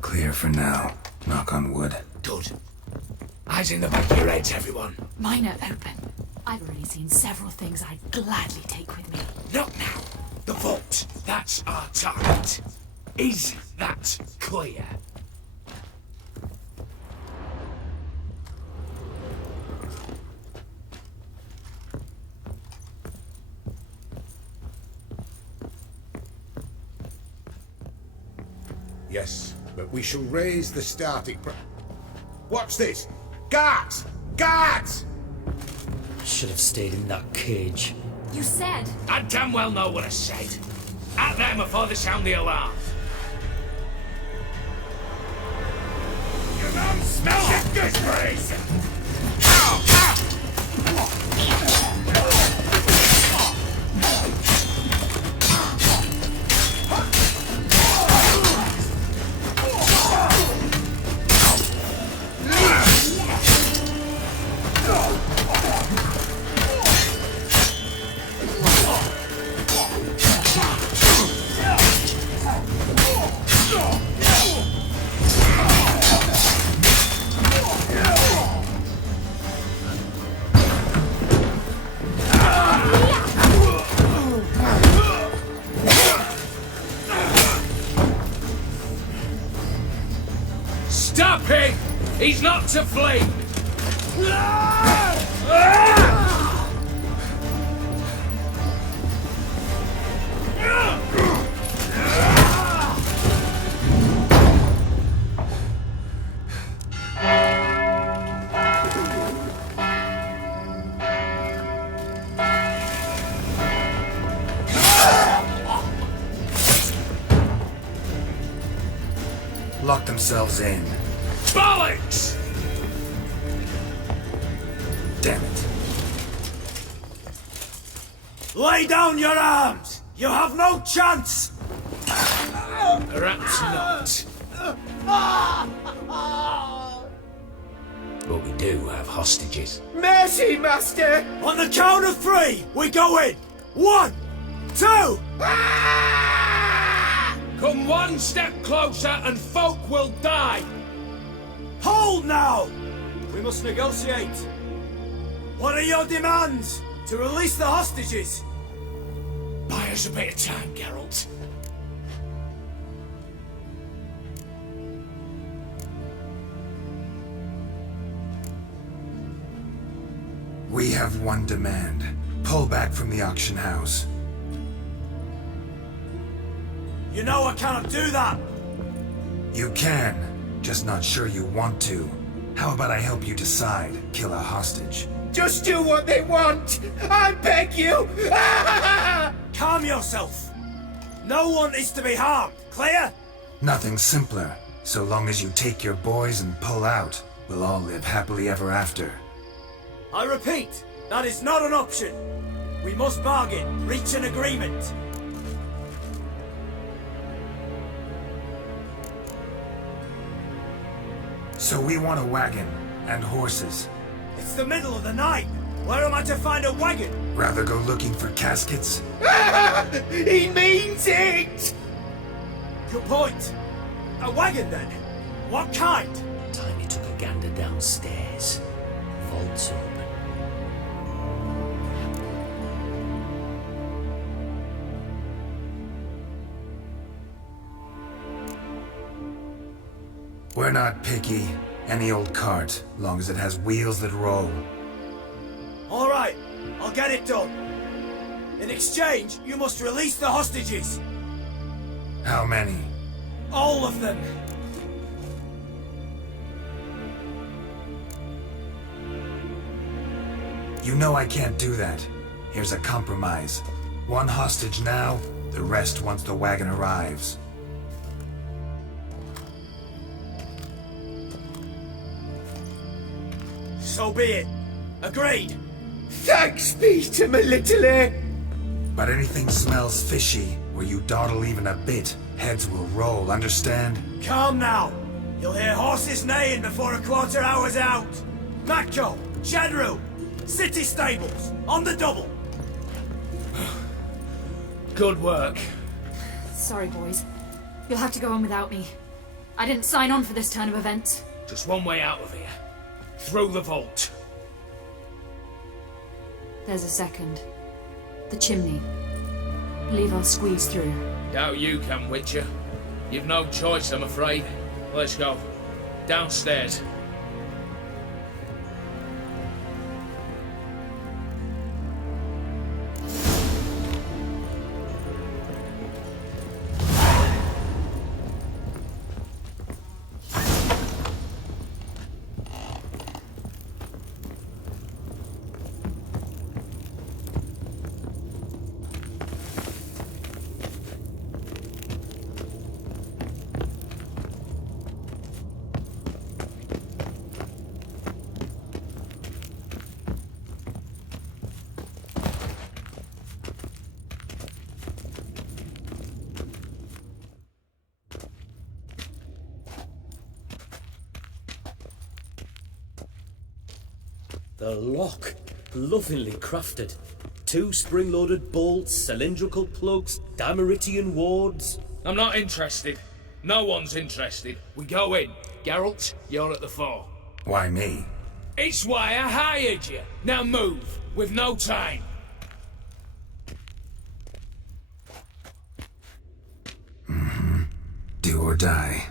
Clear for now. Knock on wood. Good. Eyes in the back of your heads, everyone. Mine are open. I've already seen several things I'd gladly take with me. Not now. The vault. That's our target. Is that clear? Yes, but we shall raise the starting Watch this! Guards! Guards! Should have stayed in that cage. You said... I damn well know what I said. At them before they sound the alarm. You don't smell it, disgrace! Stop him! He's not to flee! Lock themselves in. Bollocks! Damn it. Lay down your arms! You have no chance! Perhaps not. But we do have hostages. Mercy, Master! On the count of 3, we go in! 1, 2... Come one step closer and folk will die! Hold now! We must negotiate. What are your demands? To release the hostages? Buy us a bit of time, Geralt. We have one demand. Pull back from the auction house. You know I cannot do that! You can, just not sure you want to. How about I help you decide? Kill a hostage. Just do what they want! I beg you! Calm yourself! No one is to be harmed, clear? Nothing simpler. So long as you take your boys and pull out, we'll all live happily ever after. I repeat, that is not an option. We must bargain, reach an agreement. So we want a wagon and horses. It's the middle of the night. Where am I to find a wagon? Rather go looking for caskets? He means it! Good point. A wagon then? What kind? Time he took a gander downstairs. Vault's open. We're not picky. Any old cart, long as it has wheels that roll. All right, I'll get it done. In exchange, you must release the hostages. How many? All of them. You know I can't do that. Here's a compromise. One hostage now, the rest once the wagon arrives. So be it. Agreed. Thanks be to my little But anything smells fishy, or you dawdle even a bit, heads will roll, understand? Calm now. You'll hear horses neighing before a quarter hour's out. Matco, Shadowplay, city stables, on the double. Good work. Sorry, boys. You'll have to go on without me. I didn't sign on for this turn of events. Just one way out of here. Through the vault. There's a second. The chimney. Believe I'll squeeze through. Doubt you can, Witcher. You've no choice, I'm afraid. Let's go. Downstairs. The lock, lovingly crafted. 2 spring-loaded bolts, cylindrical plugs, Dameritian wards. I'm not interested. No one's interested. We go in. Geralt, you're at the fore. Why me? It's why I hired you. Now move. We've no time. Do or die.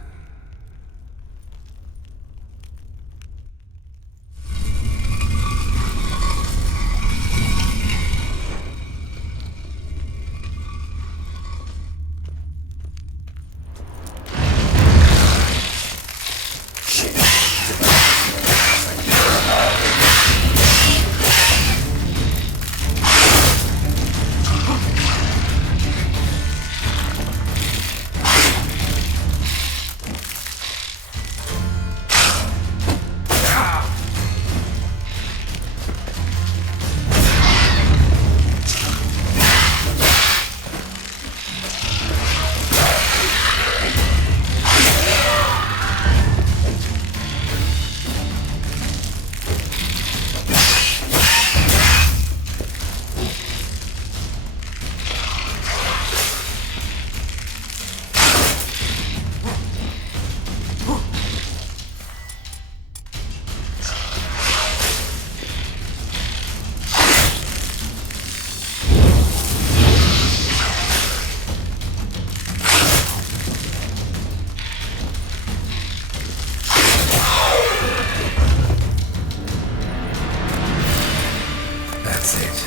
That's it,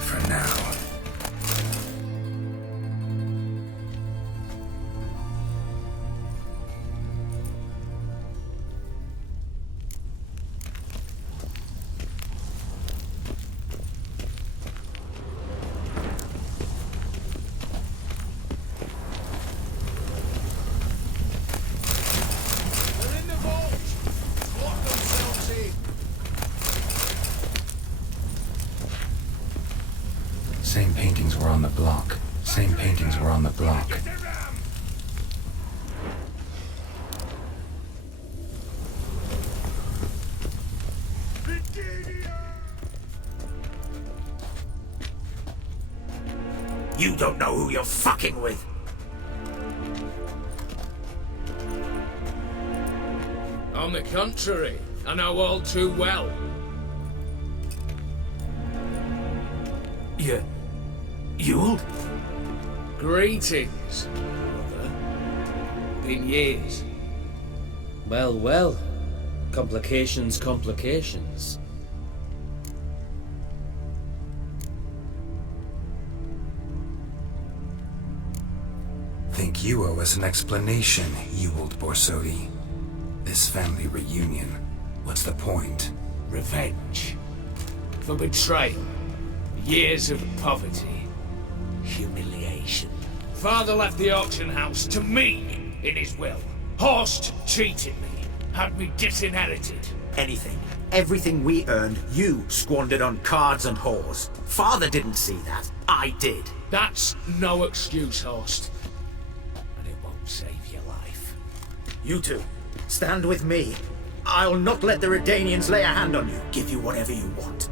for now. They're in the vault! Lock themselves in! Same paintings were on the block. Same paintings were on the block. You don't know who you're fucking with. On the contrary, I know all too well. Yule? Greetings, brother. Been years. Well, well. Complications, complications. Think you owe us an explanation, Ewald Borsodi. This family reunion. What's the point? Revenge. For betrayal. Years of poverty. Humiliation. Father left the auction house to me in his will. Horst cheated me. Had me disinherited. Anything. Everything we earned, you squandered on cards and whores. Father didn't see that. I did. That's no excuse, Horst. And it won't save your life. You two, stand with me. I'll not let the Redanians lay a hand on you. Give you whatever you want.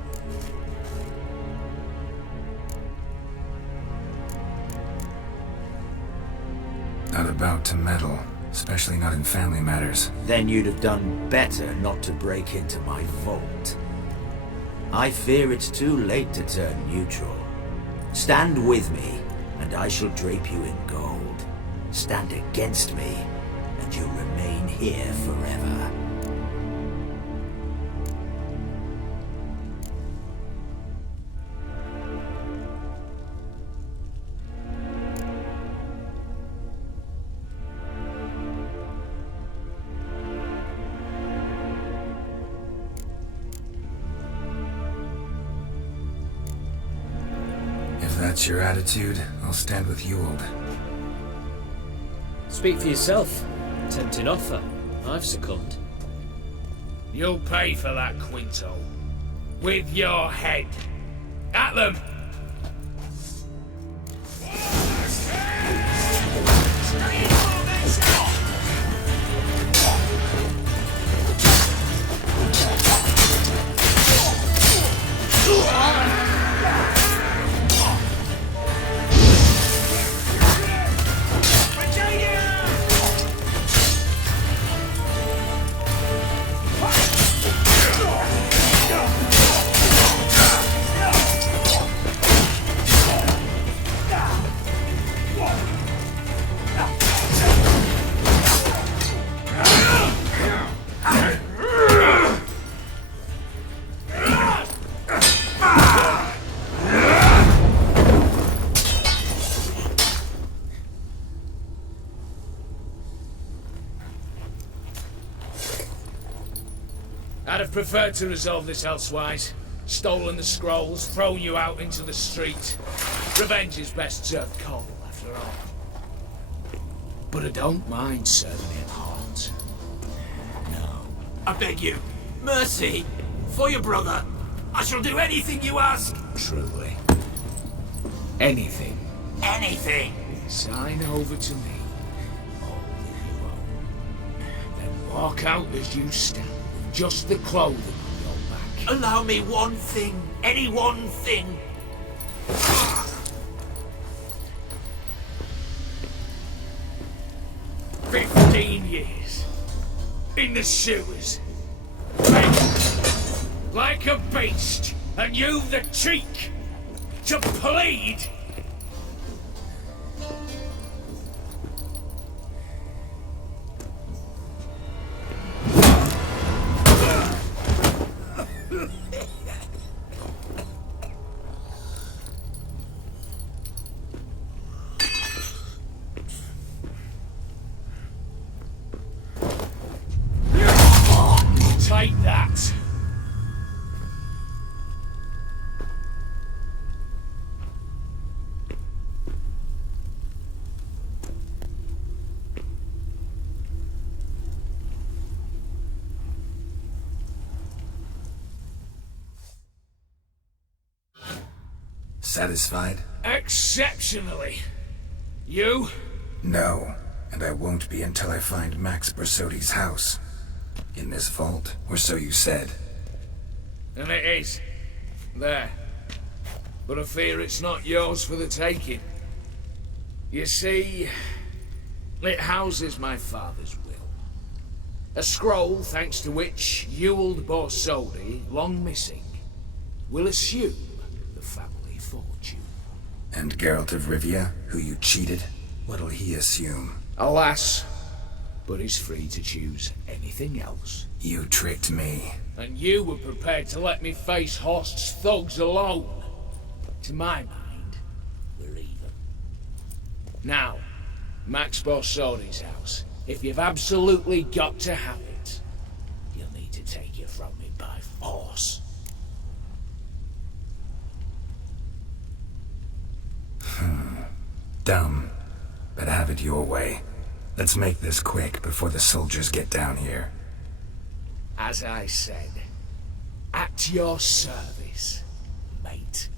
Not about to meddle. especially not in family matters. Then you'd have done better not to break into my vault. I fear it's too late to turn neutral. Stand with me, and I shall drape you in gold. Stand against me, and you'll remain here forever. If that's your attitude, I'll stand with Ewald. Speak for yourself. Tempting offer. I've succumbed. You'll pay for that, Quinto. With your head. At them! I'd have preferred to resolve this elsewise. Stolen the scrolls, thrown you out into the street. Revenge is best served cold, after all. But I don't mind serving it hot. No. I beg you, mercy, for your brother. I shall do anything you ask. Truly. Anything. Anything. Sign over to me. All that you own. Then walk out as you stand. Just the clothing on your back. Allow me one thing. Any one thing. 15 years. In the sewers. Begging. Like a beast. And you've the cheek to plead. Take that. Satisfied? Exceptionally. You? No, and I won't be until I find Max Bersodi's house. In this vault, or so you said. And it is. There. But I fear it's not yours for the taking. You see, it houses my father's will. A scroll thanks to which Ewald Borsodi, long missing, will assume the family fortune. And Geralt of Rivia, who you cheated, what'll he assume? Alas, but he's free to choose anything else. You tricked me. And you were prepared to let me face Horst's thugs alone. To my mind, we're even. Now, Max Borsodi's house. If you've absolutely got to have it, you'll need to take it from me by force. Dumb, but have it your way. Let's make this quick before the soldiers get down here. As I said, at your service, mate.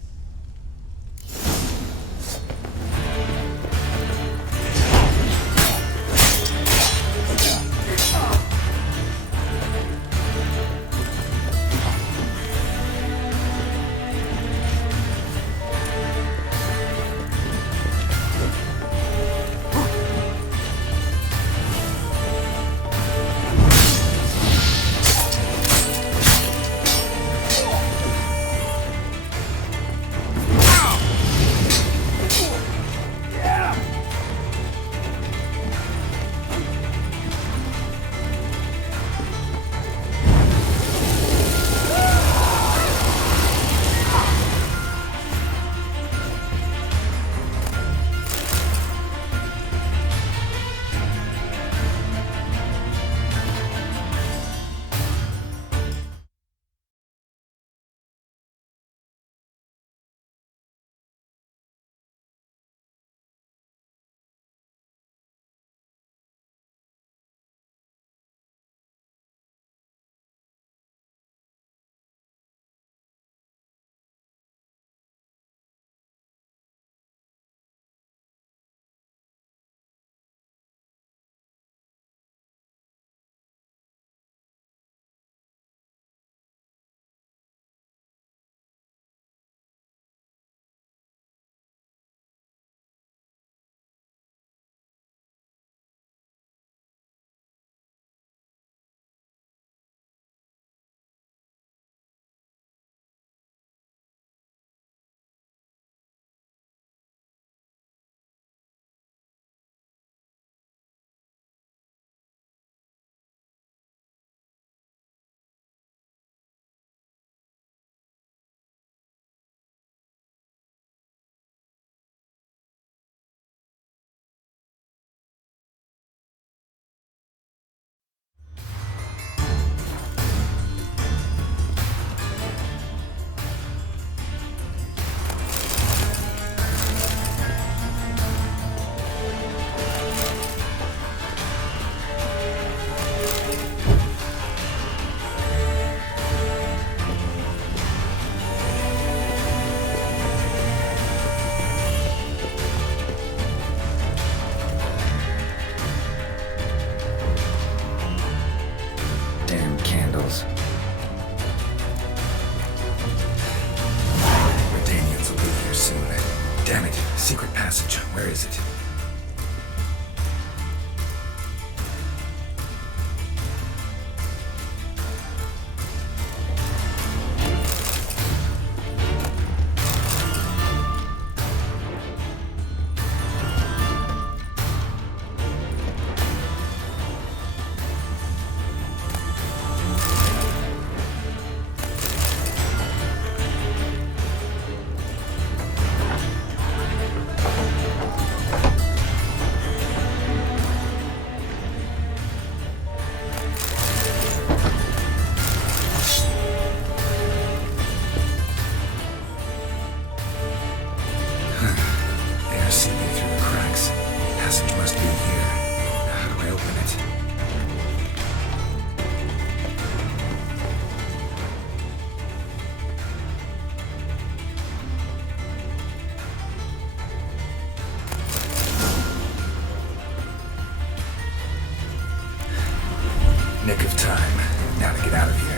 Nick of time. Now to get out of here.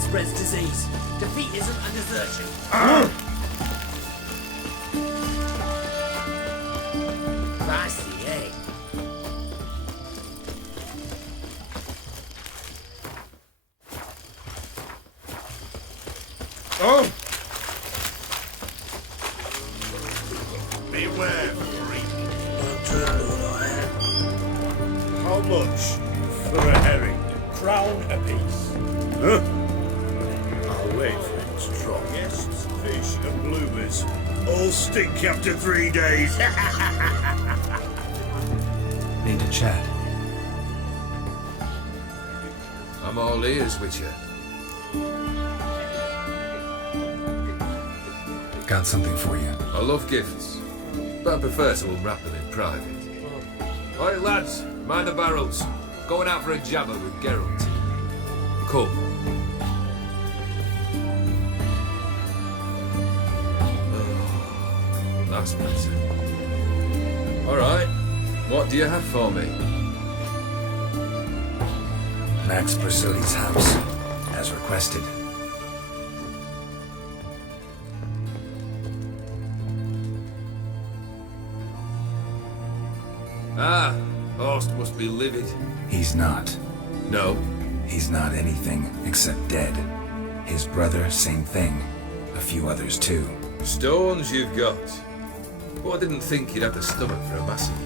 Spreads disease. Defeat isn't a desertion. I see, eh? Oh! Beware, freak. How much for a herring? Crown apiece. Huh? I'll wait for it to drop. Guests, fish, and bloomers. All stink after 3 days. Need to chat. I'm all ears with you. Got something for you. I love gifts, but I prefer to unwrap them in private. Alright lads, mind the barrels. Going out for a jabber with Geralt. Come. Oh, that's better. Alright, what do you have for me? Max Bersodi's house, as requested. Ah, Horst must be livid. He's not. No? He's not anything except dead. His brother, same thing. A few others too. Stones you've got. But I didn't think you'd have the stomach for a massacre.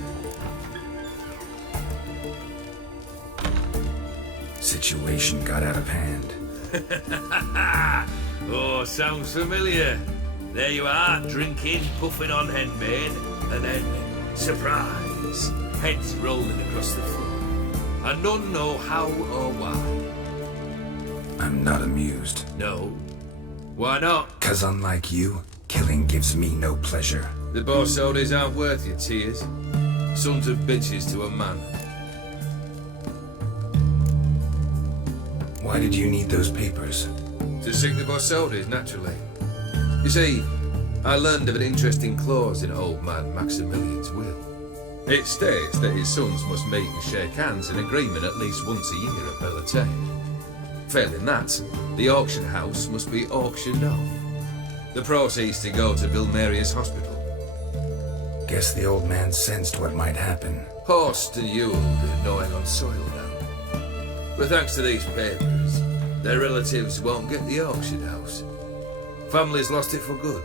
Situation got out of hand. Oh, sounds familiar. There you are, drinking, puffing on handmaid, and then, surprise, heads rolling across the floor. And none know how or why. I'm not amused. No? Why not? 'Cause unlike you, killing gives me no pleasure. The Borsodis aren't worth your tears. Sons of bitches to a man. Why did you need those papers? To sink the Borsodis, naturally. You see, I learned of an interesting clause in old man Maximilian's will. It states that his sons must meet and shake hands in agreement at least once a year at Bellatane. Failing that, the auction house must be auctioned off. The proceeds to go to Vilmerius Hospital. Guess the old man sensed what might happen. Horst and Yule are gnawing on soil now. But thanks to these papers, their relatives won't get the auction house. Families lost it for good.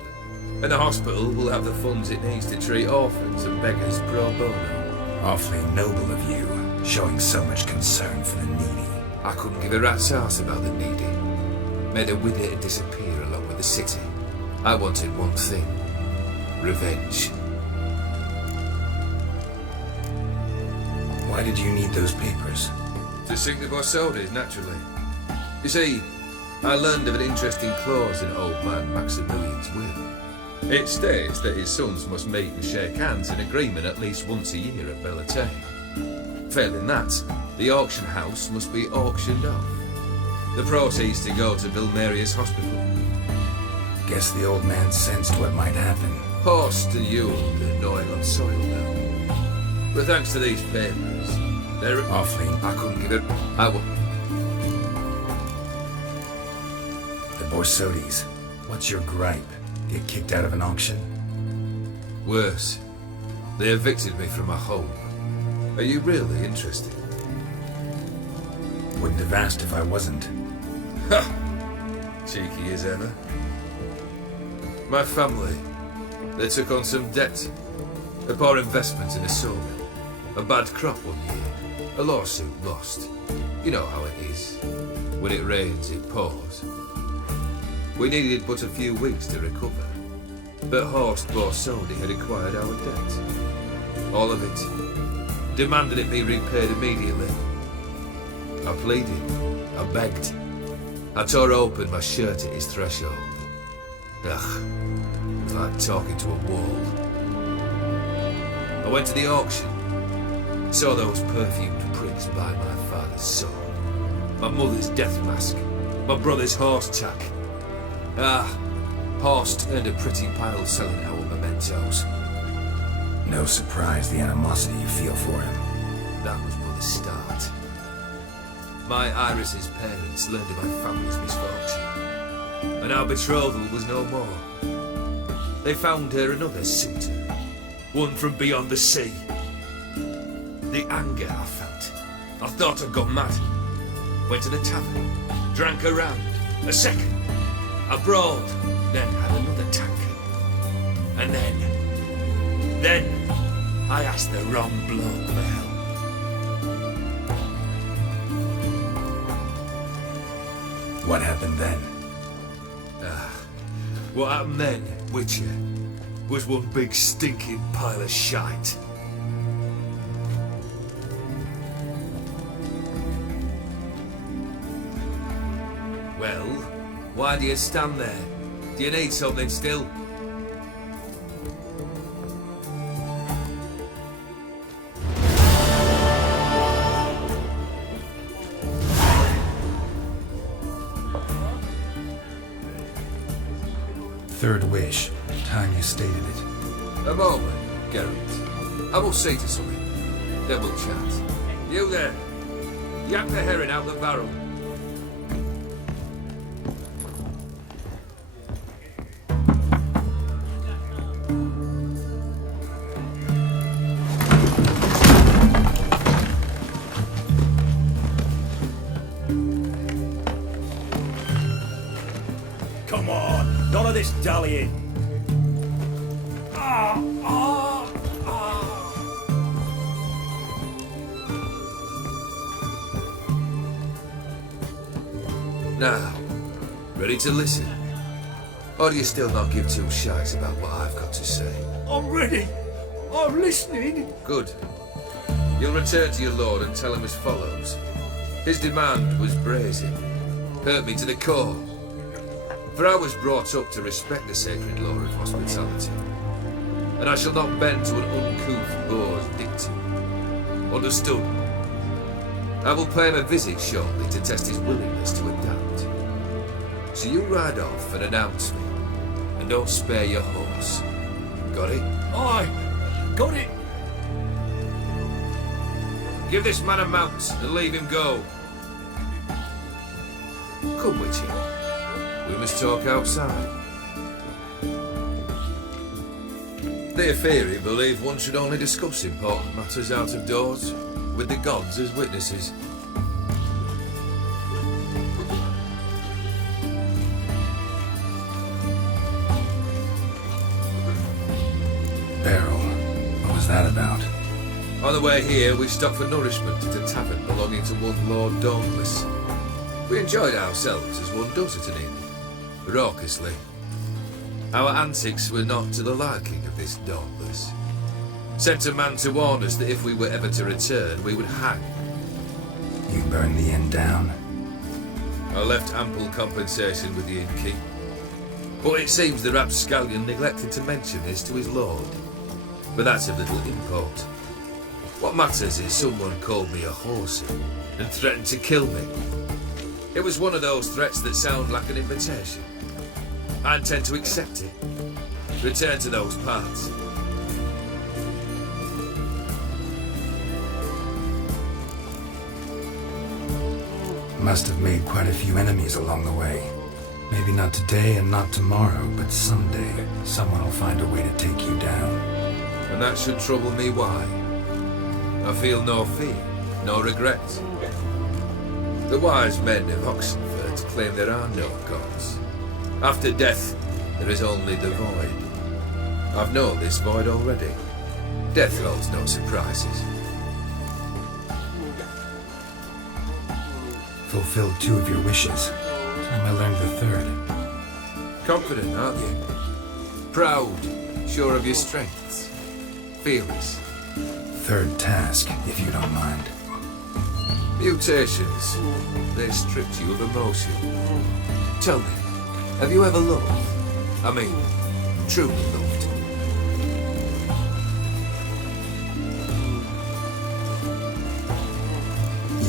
And the hospital will have the funds it needs to treat orphans and beggars pro bono. Awfully noble of you, showing so much concern for the needy. I couldn't give a rat's ass about the needy. Made her with it disappear along with the city. I wanted one thing. Revenge. Why did you need those papers? To sink the Borsodis, naturally. You see, I learned of an interesting clause in old man Maximilian's will. It states that his sons must meet and shake hands in agreement at least once a year at Bellatane. Failing that, the auction house must be auctioned off. The proceeds to go to Vilmerius Hospital. Guess the old man sensed what might happen. Horsed and Yuled and gnawing on soil now. But thanks to these papers, they're awfully. I couldn't give it. I will. The Borsodis. What's your gripe? Get kicked out of an auction? Worse. They evicted me from my home. Are you really interested? Wouldn't have asked if I wasn't. Ha! Cheeky as ever. My family, they took on some debt. A poor investment in a sawmill. A bad crop one year. A lawsuit lost. You know how it is. When it rains, it pours. We needed but a few weeks to recover. But Horst Borsodi had acquired our debt. All of it. Demanded it be repaid immediately. I pleaded. I begged. I tore open my shirt at his threshold. Ugh. It was like talking to a wall. I went to the auction. Saw those perfumed pricks buy my father's sword. My mother's death mask. My brother's horse tack. Horst earned a pretty pile selling our mementos. No surprise the animosity you feel for him. That was but the start. My Iris's parents learned of my family's misfortune, and our betrothal was no more. They found her another suitor, one from beyond the sea. The anger I felt, I thought I'd gone mad. Went to the tavern, drank a round, a second, I brawled, then had another tank. And then I asked the wrong bloke for help. What happened then? What happened then, Witcher, was one big stinking pile of shite. Well, why do you stand there? Do you need something still? Third wish. Time you stated it. A moment, Geralt. I will see to something. Then we'll chat. You there. Yank the herring out the barrel. Come on, none of this dallying. Now, ready to listen? Or do you still not give two shites about what I've got to say? I'm ready. I'm listening. Good. You'll return to your lord and tell him as follows. His demand was brazen. Hurt me to the core. For I was brought up to respect the sacred law of hospitality. And I shall not bend to an uncouth boor's dictum. Understood? I will pay him a visit shortly to test his willingness to adapt. So you ride off and announce me. And don't spare your horse. Got it? Aye, got it. Give this man a mount and leave him go. Come, Witcher. We must talk outside. Theopheri believe one should only discuss important matters out of doors, with the gods as witnesses. On the way here, we stopped for nourishment at a tavern belonging to one Lord Dauntless. We enjoyed ourselves as one does at an inn, raucously. Our antics were not to the liking of this Dauntless. Sent a man to warn us that if we were ever to return, we would hang. You burned the inn down? I left ample compensation with the innkeep. But it seems the rapscallion neglected to mention this to his lord. But that's of little import. What matters is someone called me a horsey and threatened to kill me. It was one of those threats that sound like an invitation. I intend to accept it. Return to those parts. Must have made quite a few enemies along the way. Maybe not today and not tomorrow, but someday someone will find a way to take you down. And that should trouble me why? I feel no fear, no regret. The wise men of Oxenford claim there are no gods. After death, there is only the void. I've known this void already. Death holds no surprises. Fulfilled 2 of your wishes. Time I learned the 3rd. Confident, aren't you? Proud, sure of your strengths. Fearless. 3rd task, if you don't mind. Mutations. They stripped you of emotion. Tell me, have you ever loved? I mean, truly loved?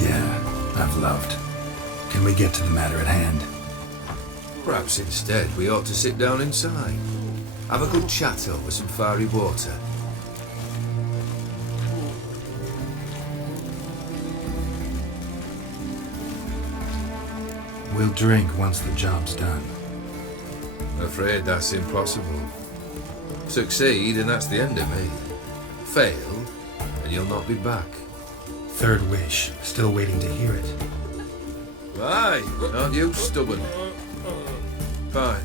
Yeah, I've loved. Can we get to the matter at hand? Perhaps instead we ought to sit down inside. Have a good chat over some fiery water. We'll drink once the job's done. Afraid that's impossible. Succeed and that's the end of me. Fail and you'll not be back. 3rd wish. Still waiting to hear it. Aye, aren't you stubborn? Fine.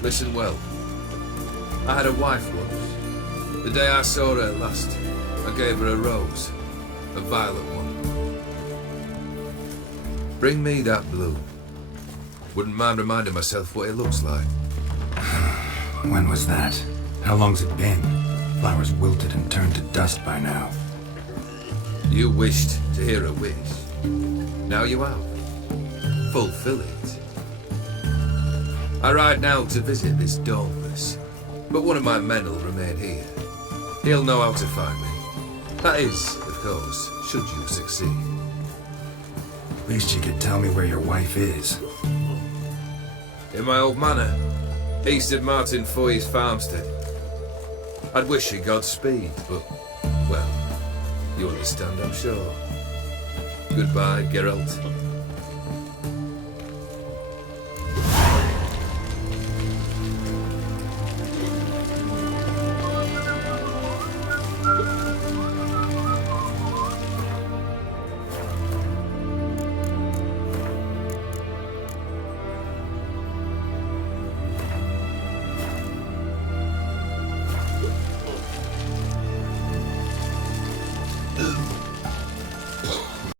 Listen well. I had a wife once. The day I saw her last, I gave her a rose. A violet one. Bring me that blue. Wouldn't mind reminding myself what it looks like. When was that? How long's it been? Flowers wilted and turned to dust by now. You wished to hear a wish. Now you have. Fulfill it. I ride now to visit this Dauntless, but one of my men will remain here. He'll know how to find me. That is, of course, should you succeed. At least you could tell me where your wife is. In my old manor, east of Martin Foy's farmstead. I'd wish you Godspeed, but, well, you understand, I'm sure. Goodbye, Geralt.